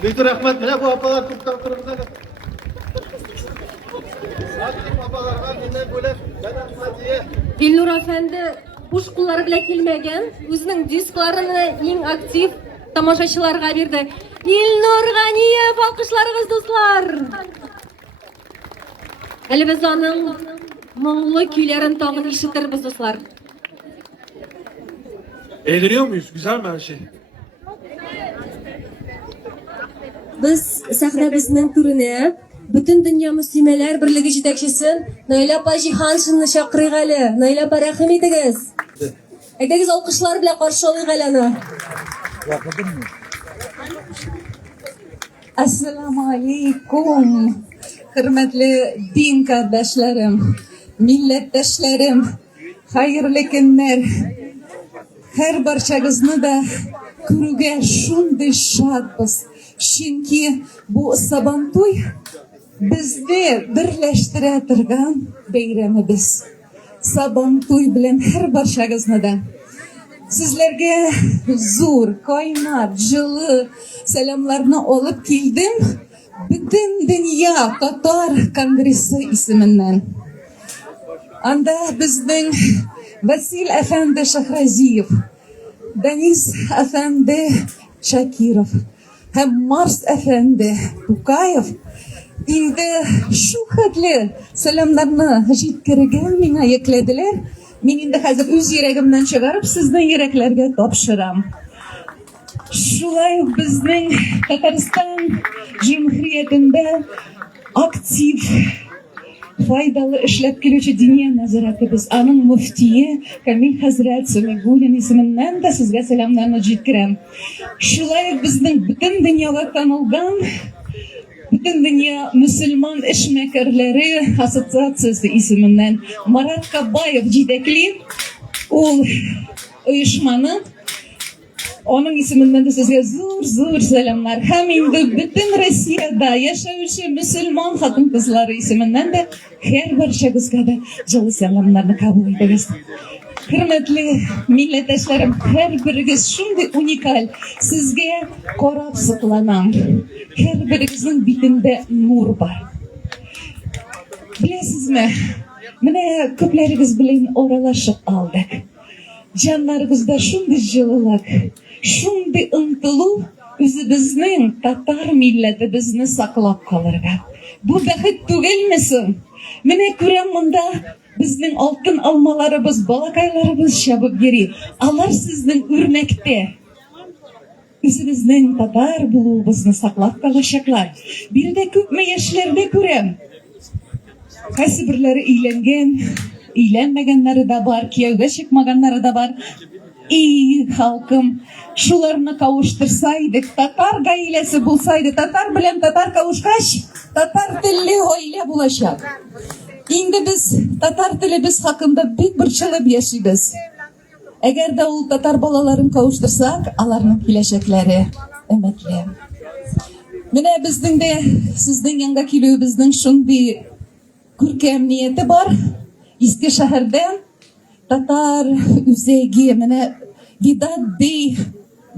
Büyük rahmet bile bu apalar kurttan kırmızı. Hadi apalarga dinle böyle ben Ahmediye. Ilnur Efendi uç kulları bile kelmegen, özünün disklarini eng aktiv tomoshachilarga berdi. Ilnur G'aniyev, alqishlaringiz do'stlar. Hali biz onun muңлы kuylarini tag'in eshittirmiz do'stlar. Eğleniyor muyuz? Güzel mi her şey? Biz sahnamizning turini butun dunyo muslimalar birligi yetakchisi Noila opa Jihanshinni chaqiraylik hali. Noila opa rahim etingiz. Aytsangiz alqishlar bilan qarshi olaylik halini. Assalomu alaykum. Hurmatli din qardoshlarım, millatdoshlarim, xayrli kunlar. Har barchangizni da ko'rishga shunday shodmiz. Chunki bu Sabantoy bizni birlashtira turgan bayramimiz. Sabantoy bilan har barchangizni da sizlarga zo'r, qo'ynab, jilli salomlarni olib keldim. Butun dunyo Tatar kongressi ismidan. Anda bizning Vasil Efendi Shahraziyev, Deniz Efendi Shakirov, hem Mars Efendi Bukayev Endi shu xatli salomlarni jitkiriga menga yeklediler. Men endi hozir o'z yuragimdan chiqarib sizning yuraklarga topshiraman. Şulay bizning Tatariston Cumhuriyetinde aktiv faydalı ishlab keluvchi diniy nazoratimiz aning muftiyi Kamil Hazrat Suleygunin isminden de sizga salomlarni yetkiraman. Şulay bizning butun dunyoga tanilgan Bütün Dünya Müslüman İşmekarları Asosiyatsiyasi isminden Marat Kabayev yetakli ol uyushmani onun isminden de sizga zo'r salomlar. Hem endi bütün Rossiyada yashovchi Müslüman xotin-qizlari isminden de her barchangizga da jilli salomlarni qabul etamiz. Hürmetli milletdoshlarım, her birigiz shunday unikal, sizga qarab siqlanam. Her birigizning betinde nur bor. Bilasizmi? Mana ko'plarimiz bilan oralashib oldik. Jonlarimizda shunday jillilik, shunday intiluv o'zimizning tatar millatimizni saqlab qolirgan. Bu baxt tugilmasin. Mana ko'ram bunda bizning oltin almalarimiz, balakaylarimiz shabib yeri. Allar sizning o'rnakda o'zimizning tatar bo'lishimizni saqlab qolishaklar. Bir de ko'pmi yoshlarda ko'ram. Qaysi birlari uylangan, uylanmaganlari da bor, kuyovga chiqmaganlari da bor. Ey xalqim, shularni kavuştursaydik, tatar gailasi bo'lsaydi, tatar bilan tatar kavuşqach, tatar tilli oila bo'lashak. Endi biz tatar tili biz haqida bek bir chilib yashaymiz. Agarda u tatar bolalarini kavuştursak, alarning kelajaklari umidli. Mana bizning de sizning yangi keluvimizning shunday ko'rkam niyati bor. Eski shahardan tatar o'zagi mana Vidat Bey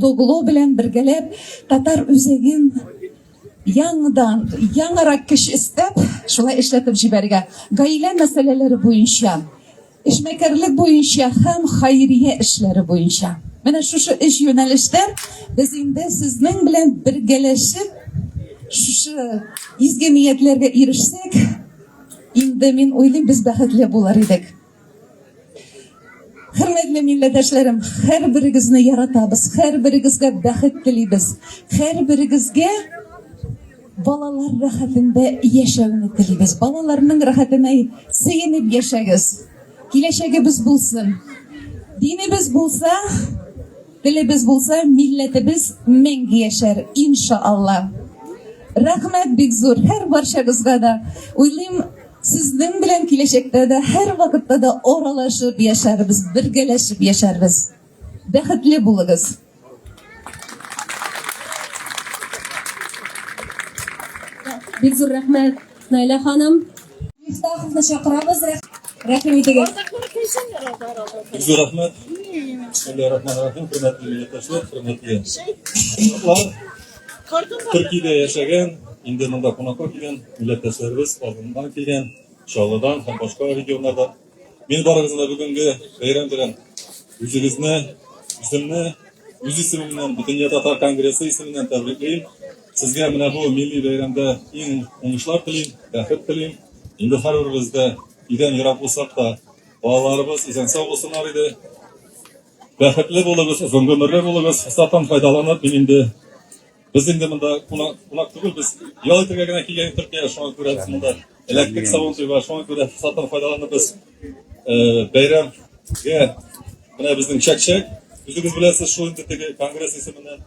Doglo bilan birgalab tatar o'zagin yangiroq kish istab shulay ishlatib jibergan. Gaila masalalari bo'yicha, ishmakarlik bo'yicha ham xayriya ishlari bo'yicha. Mana shu ish yo'nalishda biz endi sizning bilan birgalashib shu izgi niyatlarga erishsak, endi men o'ylayman biz baxtli bo'lar edik. Hürmetli milletdoshlarım, her birigizni yaratamiz, her birigizga baxt tilaymiz, her birigizga balalar rohatida yashashni tilaymiz, balalarning rohatini suyunib yashaymiz. Kelajagimiz bo'lsin, dinimiz bo'lsa, tilimiz bo'lsa, millatimiz menga yashar inshaalloh. Rahmat bek zo'r har barchangizga da. O'ylayman sizning bilan kelajakda da har vaqtda da oralashib yasharmiz, birgalashib yasharmiz. Baxtli bo'linglar. Bek zo'r rahmat Nayla xonim. Miftohni chaqiramiz. Rahmetiga. Bek zo'r rahmat. Bismillahirrahmanirrahim. Hurmatli millatdoshlar, hurmatli qonaqlar. Turkiyada yashagan, endi bunda qonaqqa kelgan millatdoshlarimiz, oldindan kelgan, Sho'g'lidan ham boshqa regionlardan. Men barig'izni bugungi bayram bilan o'zingizni, o'zimni, o'z ismimdan, Butun Tatar Kongressi ismidan tabriklayman. Sizga mana bu milliy bayramda eng o'ngishlar tilayman, baxt tilayman. Endi har birimizda uydan yiroq bo'lsak da, bolalarimiz eson-sog' bo'lsinlar edi. Baxtli bo'lamiz, uzun umrli bo'lamiz, fursatdan foydalanib, endi biz endi bunda qo'noq tugul, biz yoltirgagina kelgan Turkiya shunga ko'ra bunda elektrik savun va shunga ko'ra fursatdan foydalanib biz bayramga mana bizning chak-chak o'zingiz bilasiz shu internetdagi kongress ismidan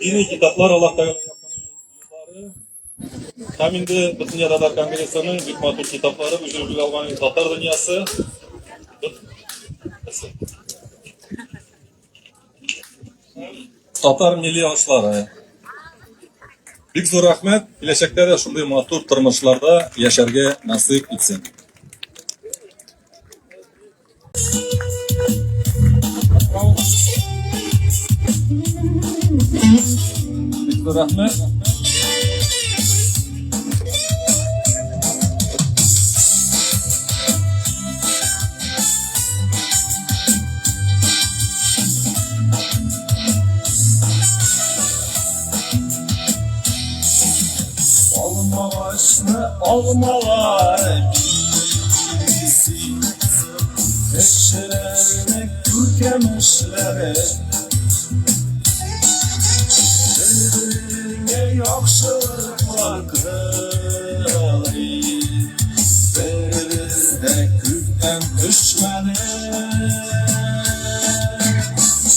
diniy kitoblar Alloh taolo yo'llari ham endi Butun Tatar kongressining buyuk matur kitoblari o'zini olgan tatar dunyosi Tatar milliy oshlari. Bek zo'r rahmat, kelajakda da shunday matur turmushlarda yasharga nasib etsin. Bek zo'r rahmat. olmalar birisi eşlerine kürkemişlere birbirine yakışıklar kılayı verilirde kürkten düşmedi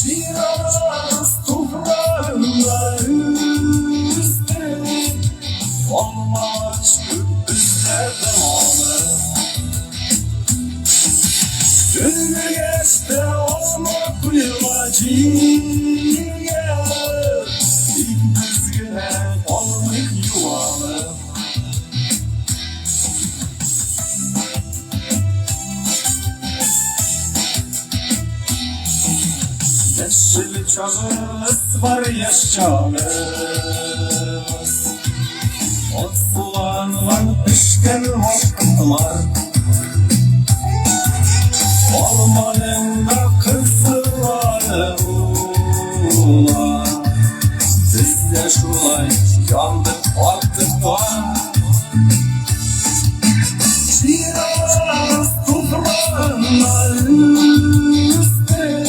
biraz toprağında üstü olmaz gündüzlerden alır Dünü geçti olmak kuyumacıya İlk düzgüne olmak yuvalı Yeşil çağımız var yaş çağımız Ot sulan var pişken hokkumlar Olmanın kızı var ulan Biz de şulay yandık attık var Biraz toprağına üstü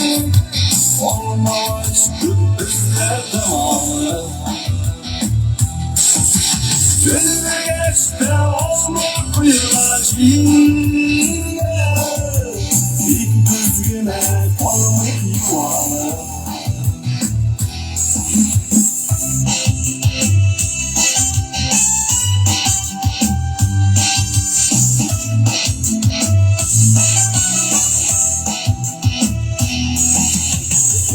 Olmaz gündüzlerde malı Günü geçti olmak kuyulacıya İlk düzgüne olmak yuvalı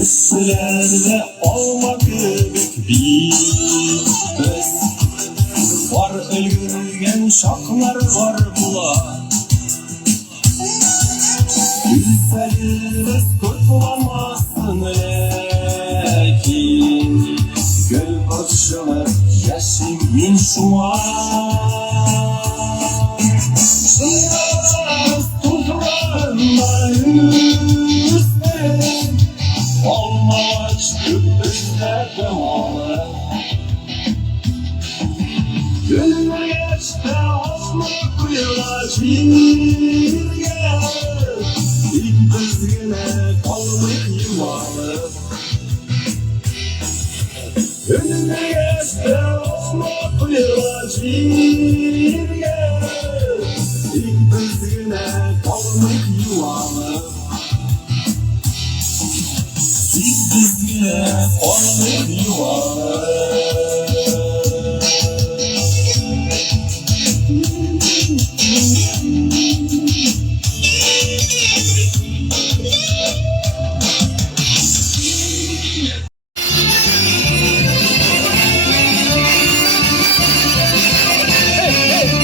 Üstlerle olmak büyük bir bez Var ölgürgen şaklar var bula Gülseniz kurtulamazsın lakin Göl başına yaşimin şu an Biraz toprağında üstüne Olmaz gündüzlerde malı Günü geçti olmak kuyulacıya İlk düzgüne olmak yuvalı Günü geçti olmak kuyulacıya İlk düzgüne olmak yuvalı İlk düzgüne olmak yuvalı Hey, hey.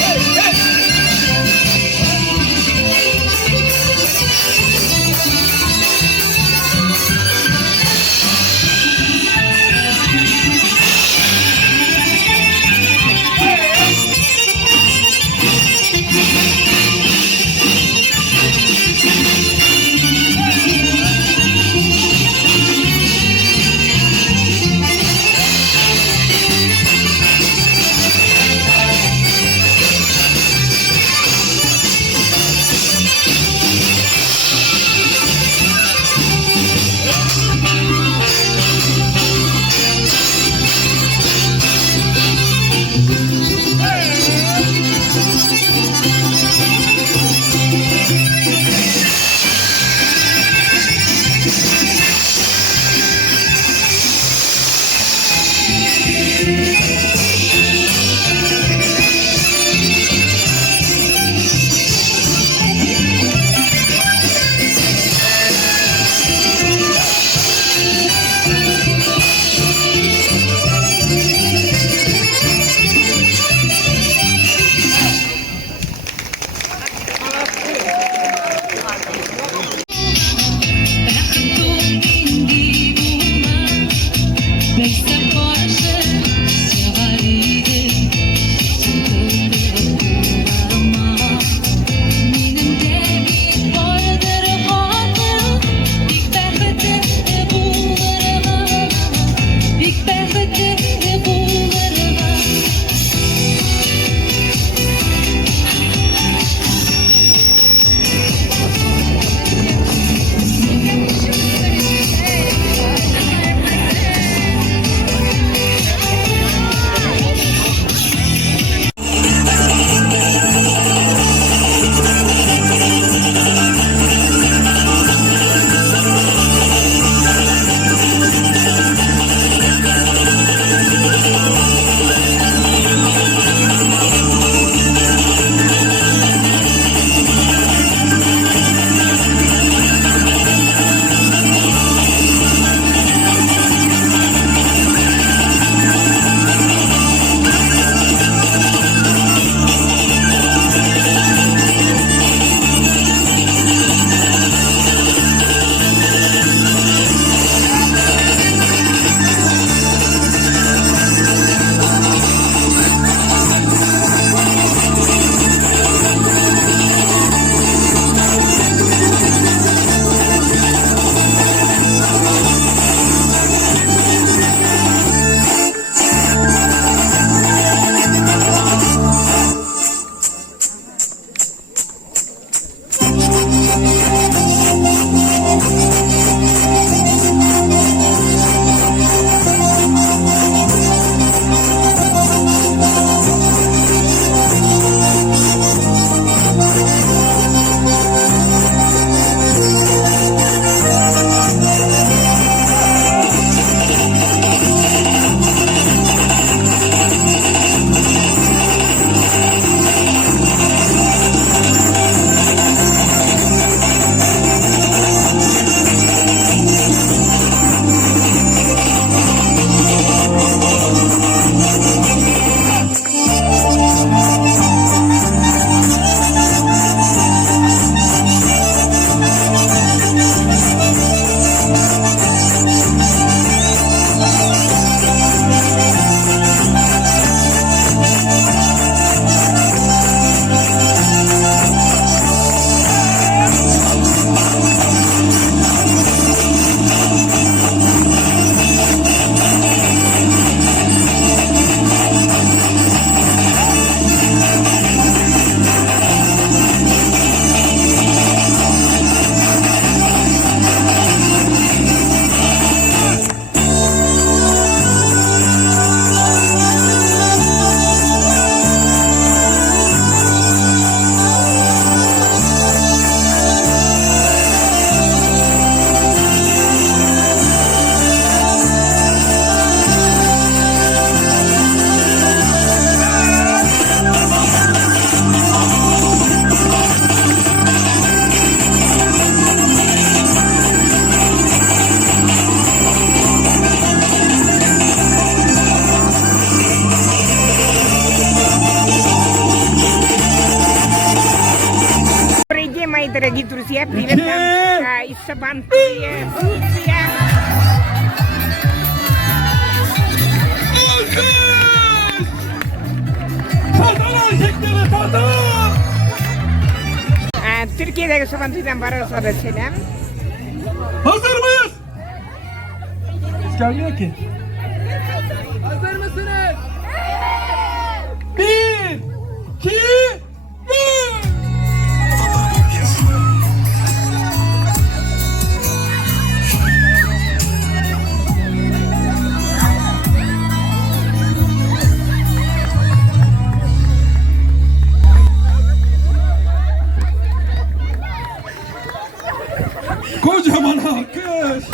мои дорогие друзья, привет вам из Сабантуя, Турция. Türkiye'deki Sabantuy'dan Baros'a da selam. Hazır mıyız? Gelmiyor ki. Hazır mısınız? 1, 2, 3. Kocaman alkış.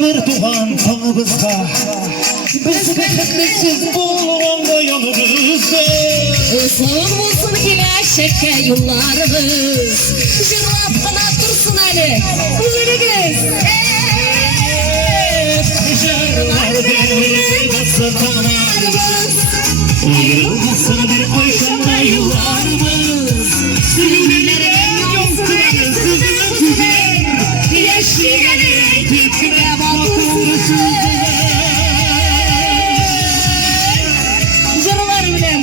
bir tuğan tanımızda biz bekletsiz buluranda yanımızda Uzun bulsun gelecekte yollarımız Jırlap kanat dursun Ali Biriniz Jırlar devri batsa tanımarımız Ayrılmasın bir koyşanda yollarımız Sürülerin yolsuları sızını tüzer Yeşilleri tütküne bakırsın Jırlar bilen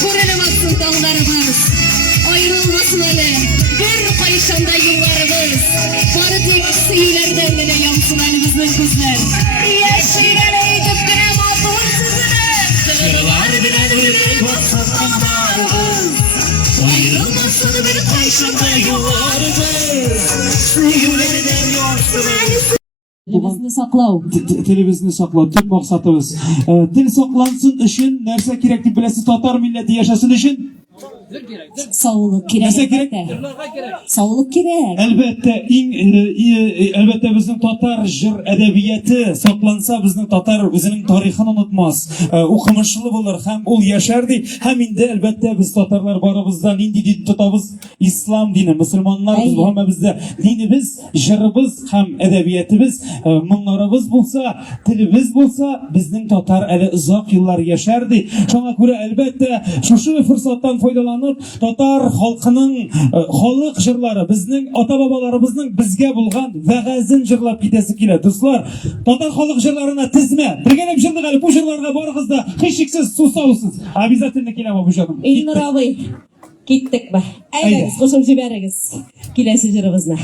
Kurelim aksın dağlarımız Ayrılmasın Ali Bir koyşanda yollarımız Barı tek seyirlerden bile yansın Ali bizden kızlar Yeşilleri tütküne bakırsın Jırlar bilen yürek batsa tanımarımız Ayrılmasın bir koyşanda yollarımız Sürülerden yolsuları Telimizni saqlaw. Tilimizni saqlaw, tüm maqsadimiz. Til saqlansın üçün narsa kerak deb bilasiz, tatar millati yashasın üçün? Sağlık kerak. Narsa kerak? Sağlık kerak. Albatta bizning tatar jir adabiyati saqlansa, bizning tatar o'zining tarixini unutmas. O'qimishli bo'lar, ham ul yashardi. Ham endi albatta biz tatarlar barabizdan endi din tutamiz, islom dini, musulmonlar biz hammamizda dinimiz, jirimiz ham adabiyatimiz, munglarimiz bo'lsa, tilimiz bo'lsa, bizning tatar ali uzoq yillar yashardi. Shunga ko'ra albatta shu fursatdan foydalanib tatar xalqining xalq jirlari, bizning ota-bobolarimizning bizga bo'lgan va'zin jirlab ketasi keladi. Do'stlar, tatar xalq jirlarini tizma. Birgalab jirlar, bu jirlarga borg'izda hech cheksiz suv solsiz. Обязательно kelaman bu jonim. Elnur abi. Ketdik mi? Aylangiz, qo'shib jibaringiz. Kelasi jirimizni.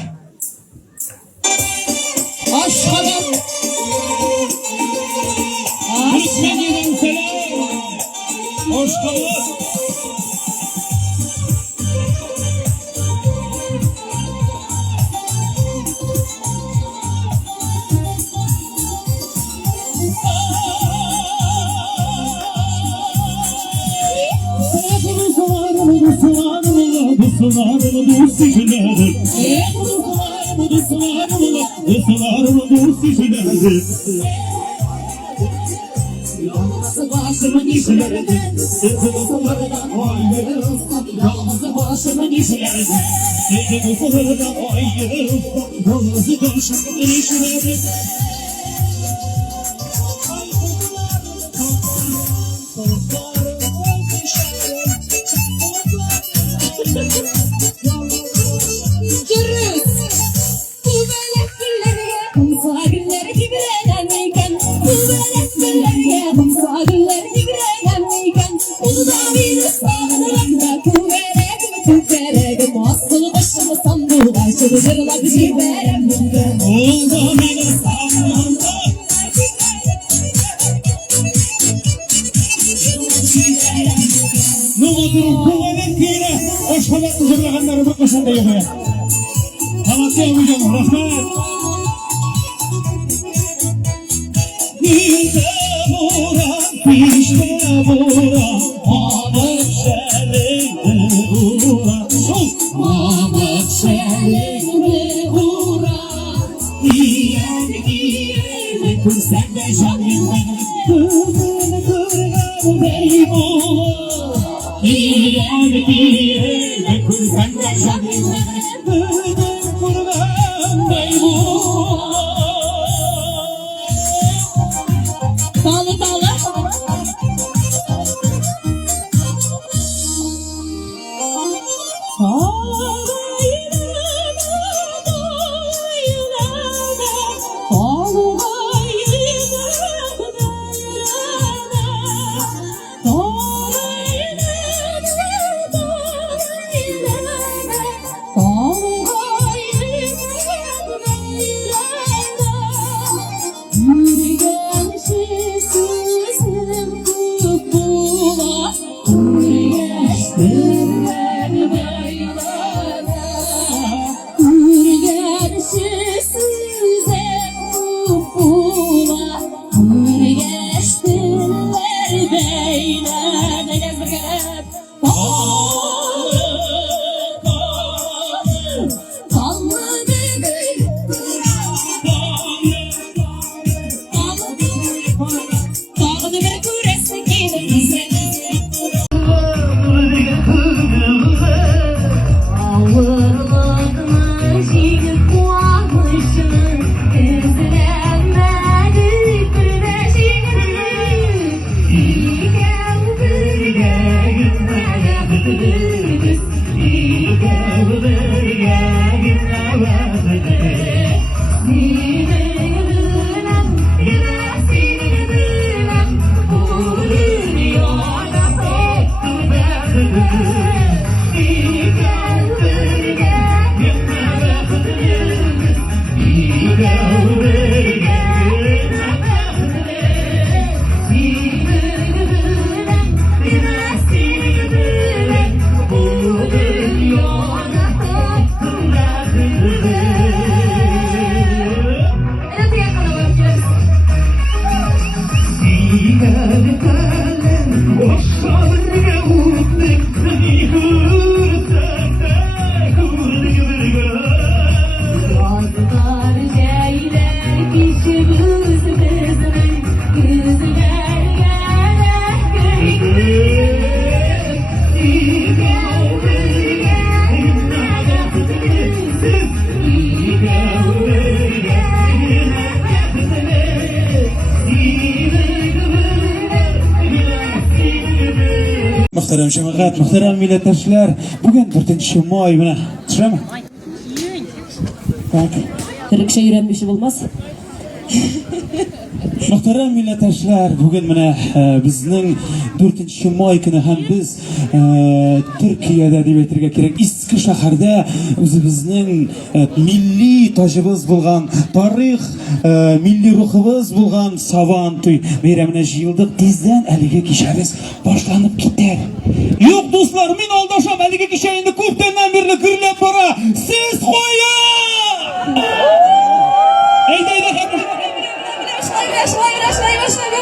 Oshxo'rlar. Turkmenidan selam. Oshxo'rlar. Muhterem cemaat, muhterem milletvekiler, bugün 4. may buna, tushunami? Türkçe öğrenmişi olmaz. Muhterem milletveşler, bugün mene bizning 4 may kuni ham biz Türkiye'de deb aytırga kerak eski shaharda o'zimizning milliy tojimiz bo'lgan, tarix milliy ruhimiz bo'lgan Sabantoy bayramına yig'ildik. Tezdan haligi kechamiz boshlanib ketdi. Yo'q do'stlar, men oldasham haligi kecha endi ko'pdan beri gullab bora. Siz qo'ying.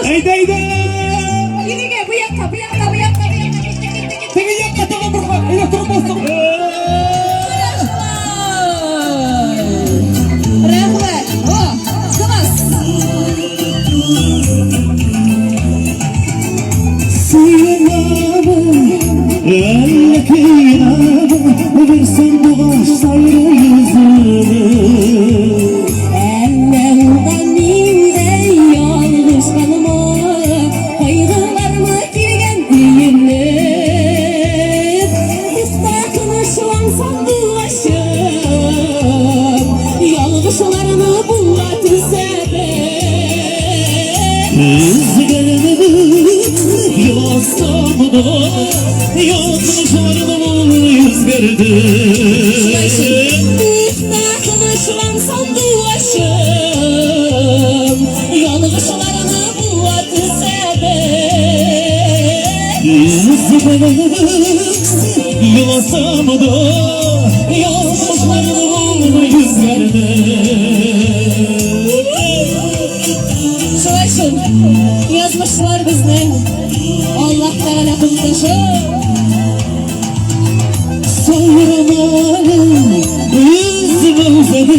Haydi. Yine bu yakka. Tegi yakka tamam bırak. Elektron bastım. Rahmet. Kıvas. Suyunamı, ellekiyinamı, bir sandığa sayrı yüzünü. Yolculuklarını yüz verdi. Konuşulan sandılaşım, yolculuklarını bulatı sebep. Yolasam da yolculuklarını yüz verdi. Şulaşın, yazmışlar bizden. Allah Teala kıldaşı. Sormalı, yüzüme uzadı,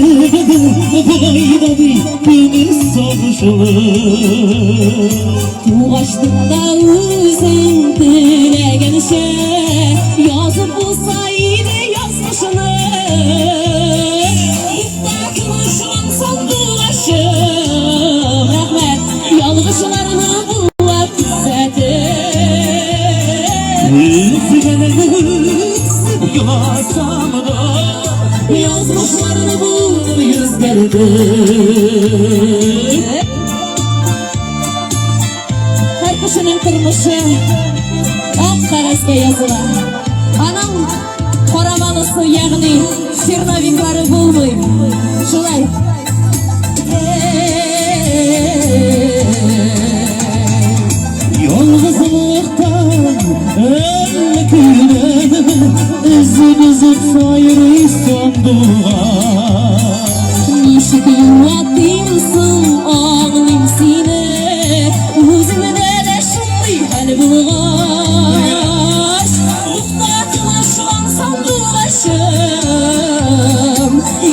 kolayda bir deniz savuşulur. Tuğaçlıkta üzüm dilegen yazıp bulsa yine yazmışını. Yurttakını şu an sandılaşım. Rahmet, yalgışlarını bulak izzeti. Yolasam da yazmışlarını bul yüzlerde. Her kuşunun kırmışı ak karesке yazılar. Anam koramalısı yani şirnavikları bulmuy. Şulay. Yolguzluktan ellekiyinamı, üzümüzü sayrı sandığa. Nişik yuvatımsın ağlayım sine. Üzümde de şunday hal bulgaş. Muhtatıma şu an sandılaşım.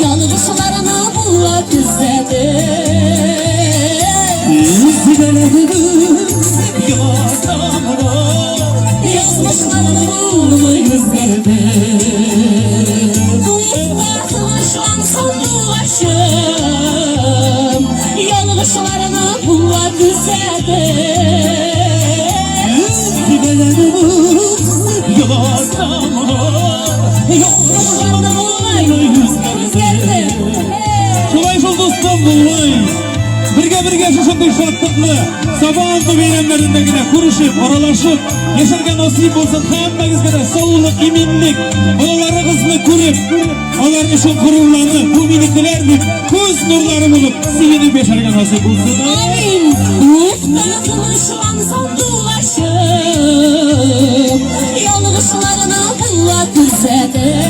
Yalgışlarını bulak izledim. Yolasam da yazmışlarını bulma yüzlerde. Muhtatıma şu an sandılaşım. Yalgışlarını bulak izledim. Yolasam da Yazmışlarını bulma yüzlerde. Şolay şol dostum bulmay. Birge şuşunday şartlıklı Sabantoy bayramlarındagina kuruşup, aralaşıp yaşarga nasip bolsun hammangizga da sog'lik, iminlik, bolalarimizni ko'rib, ularni shu g'ururlanib, bu meniki deb ko'z nurlari bo'lib, sevinib yasharga nasip bo'lsin. Amin. Muhtatıma şu an sandılaşım. Yalgışlarını bulak izledim.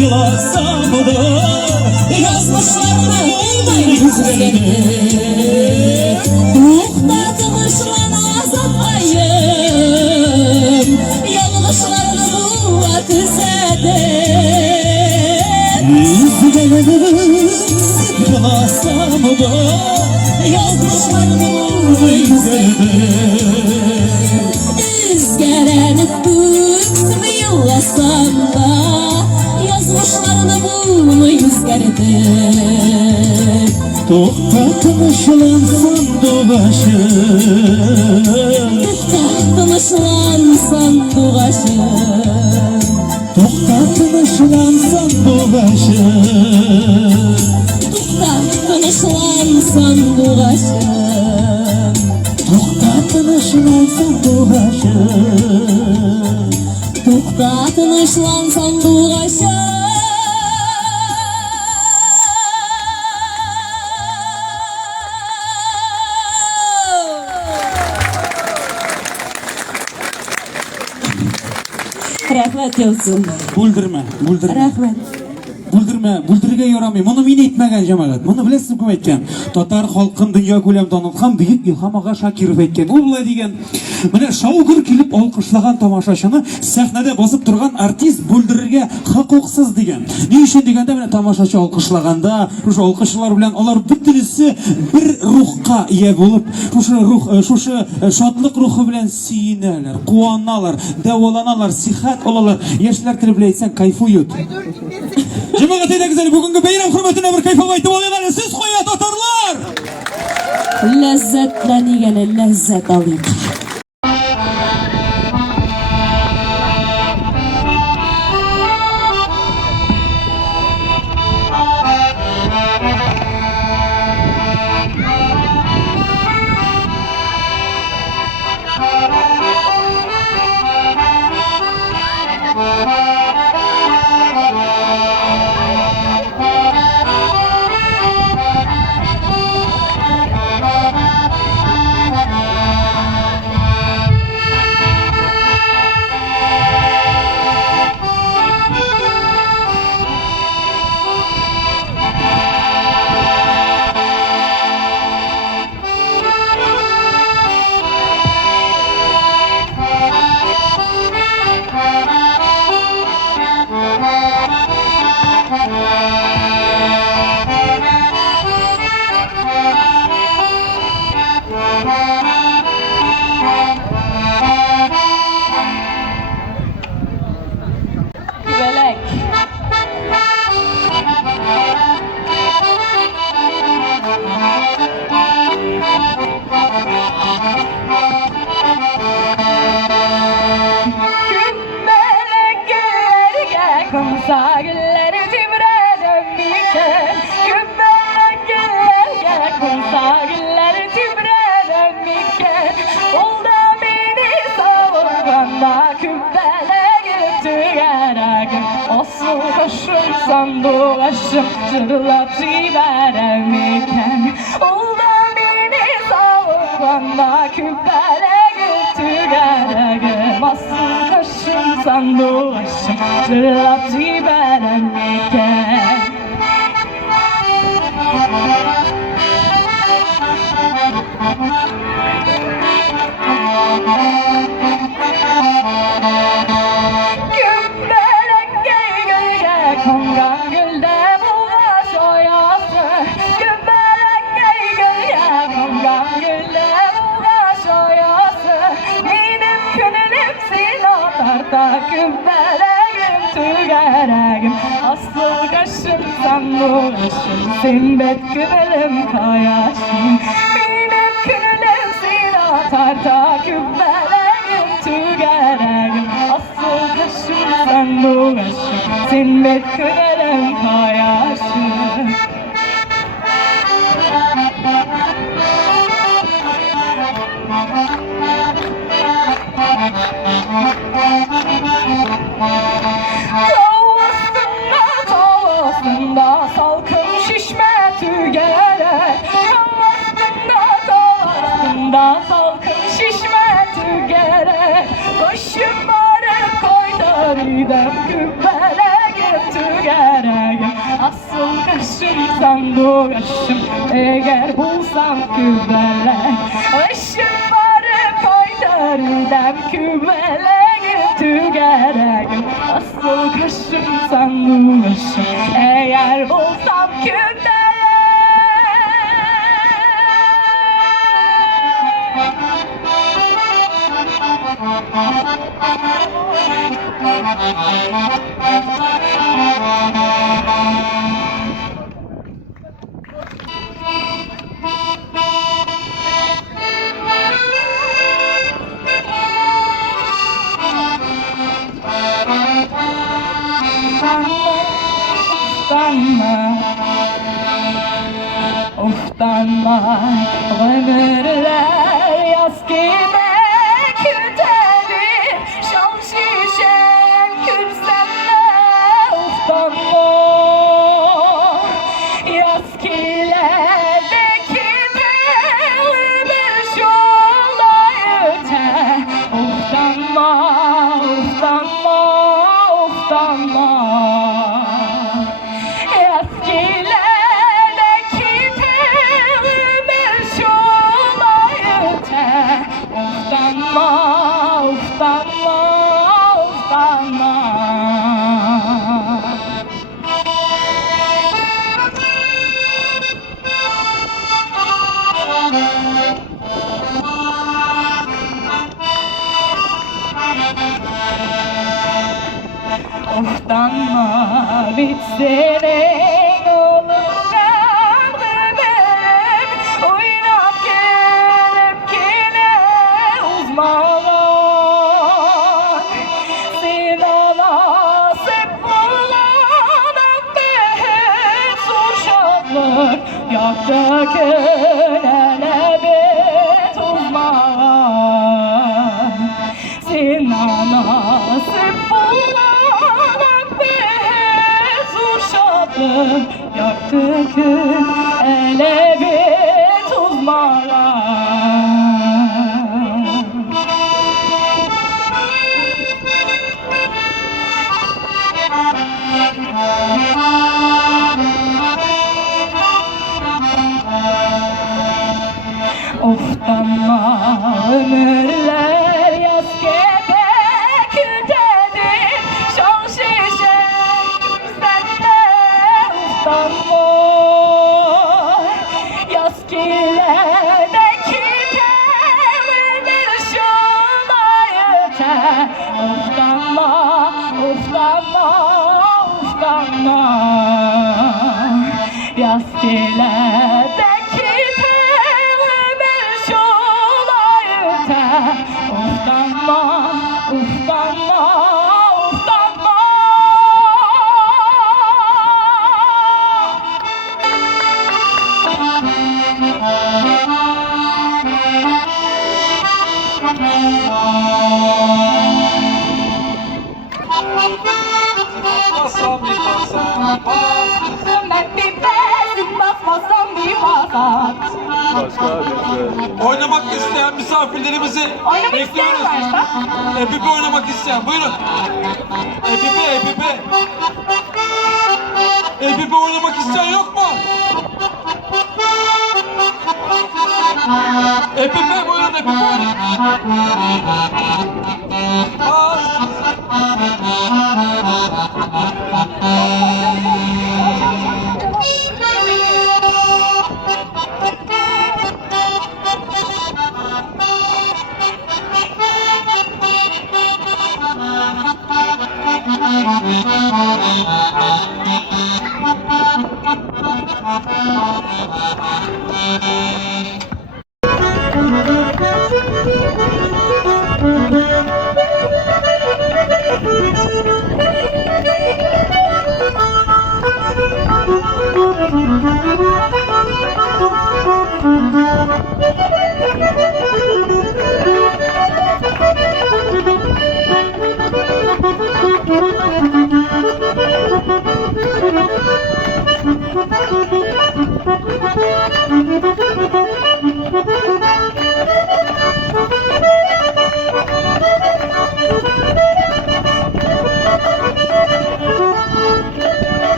Yolasam da yazmışlarını bulma yüzlerde. Muhtatıma şu an azatmayım. Yalgışlarını bulak izledim. Yolasam da yazmışlarını bulma yüzlerde. Üzgelenip büktüm yıllasam da yazmışlarını bulma yüzlerde. Toxtatmışlan sandılaşım, Toxtatmışlan sandılaşım. Tınışlansan boğaşım Tınışlansan boğaşım Tınışlansan boğaşım Tınışlansan boğaşım Rahmet olsun. Buldurma. Rahmet. Buldurga yoramay. Bunu men aytmagan jamoat. Buni bilasiz kim aytgan? Tatar xalqin dunyo ko'lamida tanilgan buyuk Ilhom Agha Shakirov aytgan. U bunday degan. Mana shougur kelib olqishlagan tomoshabini sahnada bosib turgan artist Buldurga huquqsiz degan. Ne uchun deganda mana tomoshachi olqishlaganda, o'sha olqishlar bilan ular buttunisi bir ruhga ega bo'lib, o'sha shodlik ruhi bilan siyinalar, quvonnalar, davolanalar, sihat olalar. Yoshlar tilib aytsan kayfuyut. Jamoat yetakchilari bugungi bayram hurmatini bir kayfov aytib olaylar. Siz qo'ya tatarlar. Lazzatlanigani lazzat oling. Sandoğaşım cırlap ciberemiken Olda beni savurganda küpele götüreregem Asıl kaşım sandoğaşım cırlap ciberemiken Kübbelegim tügeregim Asıl kaşım sandoğaşım Sen bet künelim kayaşım Benim künelim sin atar ta kübbelegim tügeregim Asıl kaşım sandoğaşım Sen bet künelim kayaşım Tavasında salkım şişme tügerek Tavasında salkım şişme tügerek Koşum bari koytarıydem kübbelegim tügeregim Asıl kaşım sandoğaşım eğer bulsam kübbeleg Koşum bari koytarıydem kübbelegim tügeregim Asıl kaşım sandoğaşım eğer bulsam kübbeleg Uftanma ömürler yaz gibi kütelim şam şişem kürsemle uftanma yaz kilerdeki bir şolay öte uftanma uftanma uftanma yaz kilerdeki bir şolay öte uftanma uftanma uftanma Uftanma bitsenin olur kalbim oynap gelip yine uzman sen nasip bulanıp bir surşatlık yaktı könele bir uzman sen nasip bulanıp bir surşatlık yaktı könele bir uzman Uftanma ömürler yaz gibi kütedir şan şişem sende uftanma yaz kilerdeki bir şolay öte uftanma uftanma uftanma yaz kilerdeki bir şolay öte uftanma uftanma uftanma Oynamak isteyen misafirlerimizi bekliyoruz. Epipi oynamak isteyen, buyurun. Epipi. Epipi oynamak isteyen yok mu? Epipi buyurun, Epipi oynayın.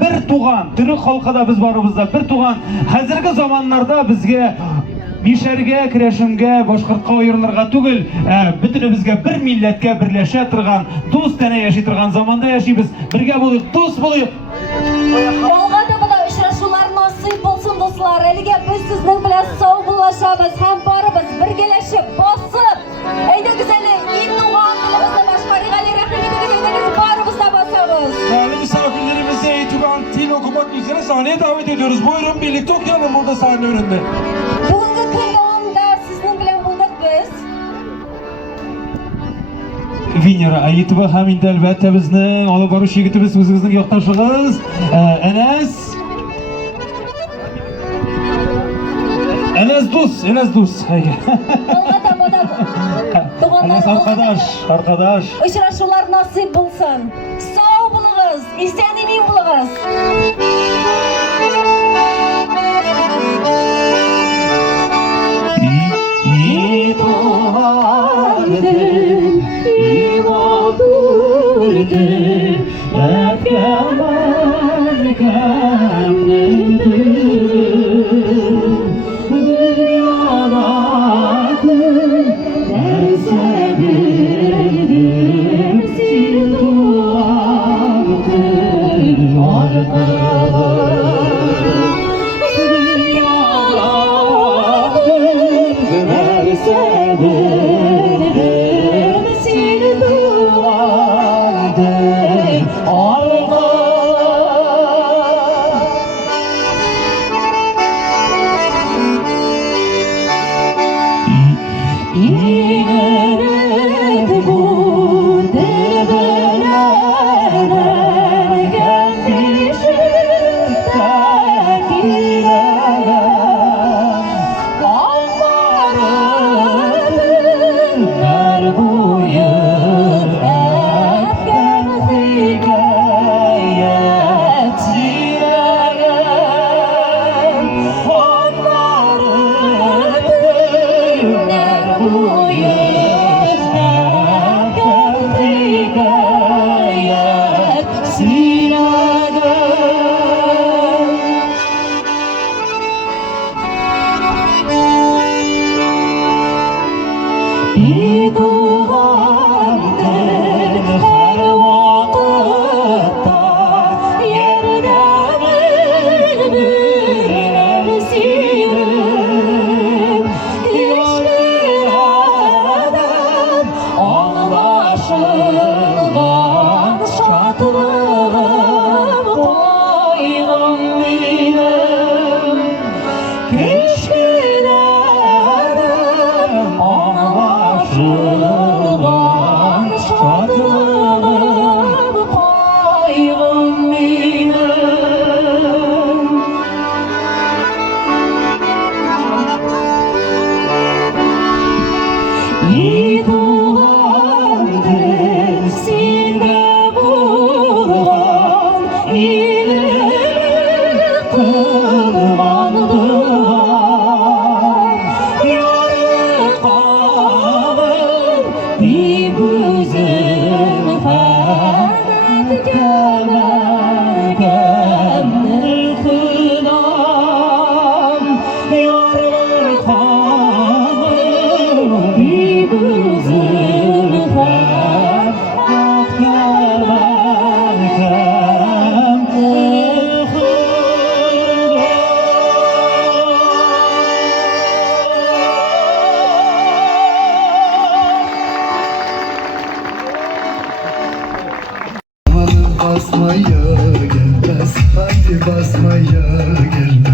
Bir tuğan, Türk halkı da biz barımızda bir tuğan. Hazırki zamanlarda bizge Bişerge, kireşimge, boşqurtqa oyurlarga tugul, bütünübizge bir milletke birleşe turgan, dost tane yaşay turgan zamanda yaşaybiz. Birge bolayık, dost bolayık. Olganda bula uchrashuvlar nasib bo'lsin do'stlar. Eliga biz sizning bilan sog' bo'lashamiz, ham borimiz, birgalashib, bosib. Ayda güzeli, innuğan dilimizni boshqargan rahimimiz borimizda bosamiz. Değerli misafirlerimizi eğitiben dil okumak üzere sahneye davet ediyoruz. Buyurun birlikte okuyalım burada sahne önünde. Bugungi kun davomida sizning bilan bo'ldik biz. Vinera Ayitova ham endi albatta bizning olib borish yigitimiz, o'zingizning yoqdoshig'iz Enes do'st. Enes arkadaş. Uchrashuvlar nasib bo'lsin. Sog' bo'ling'iz, eson-emin bo'ling'iz. Basmaya gelmez, hadi basmaya gelmez.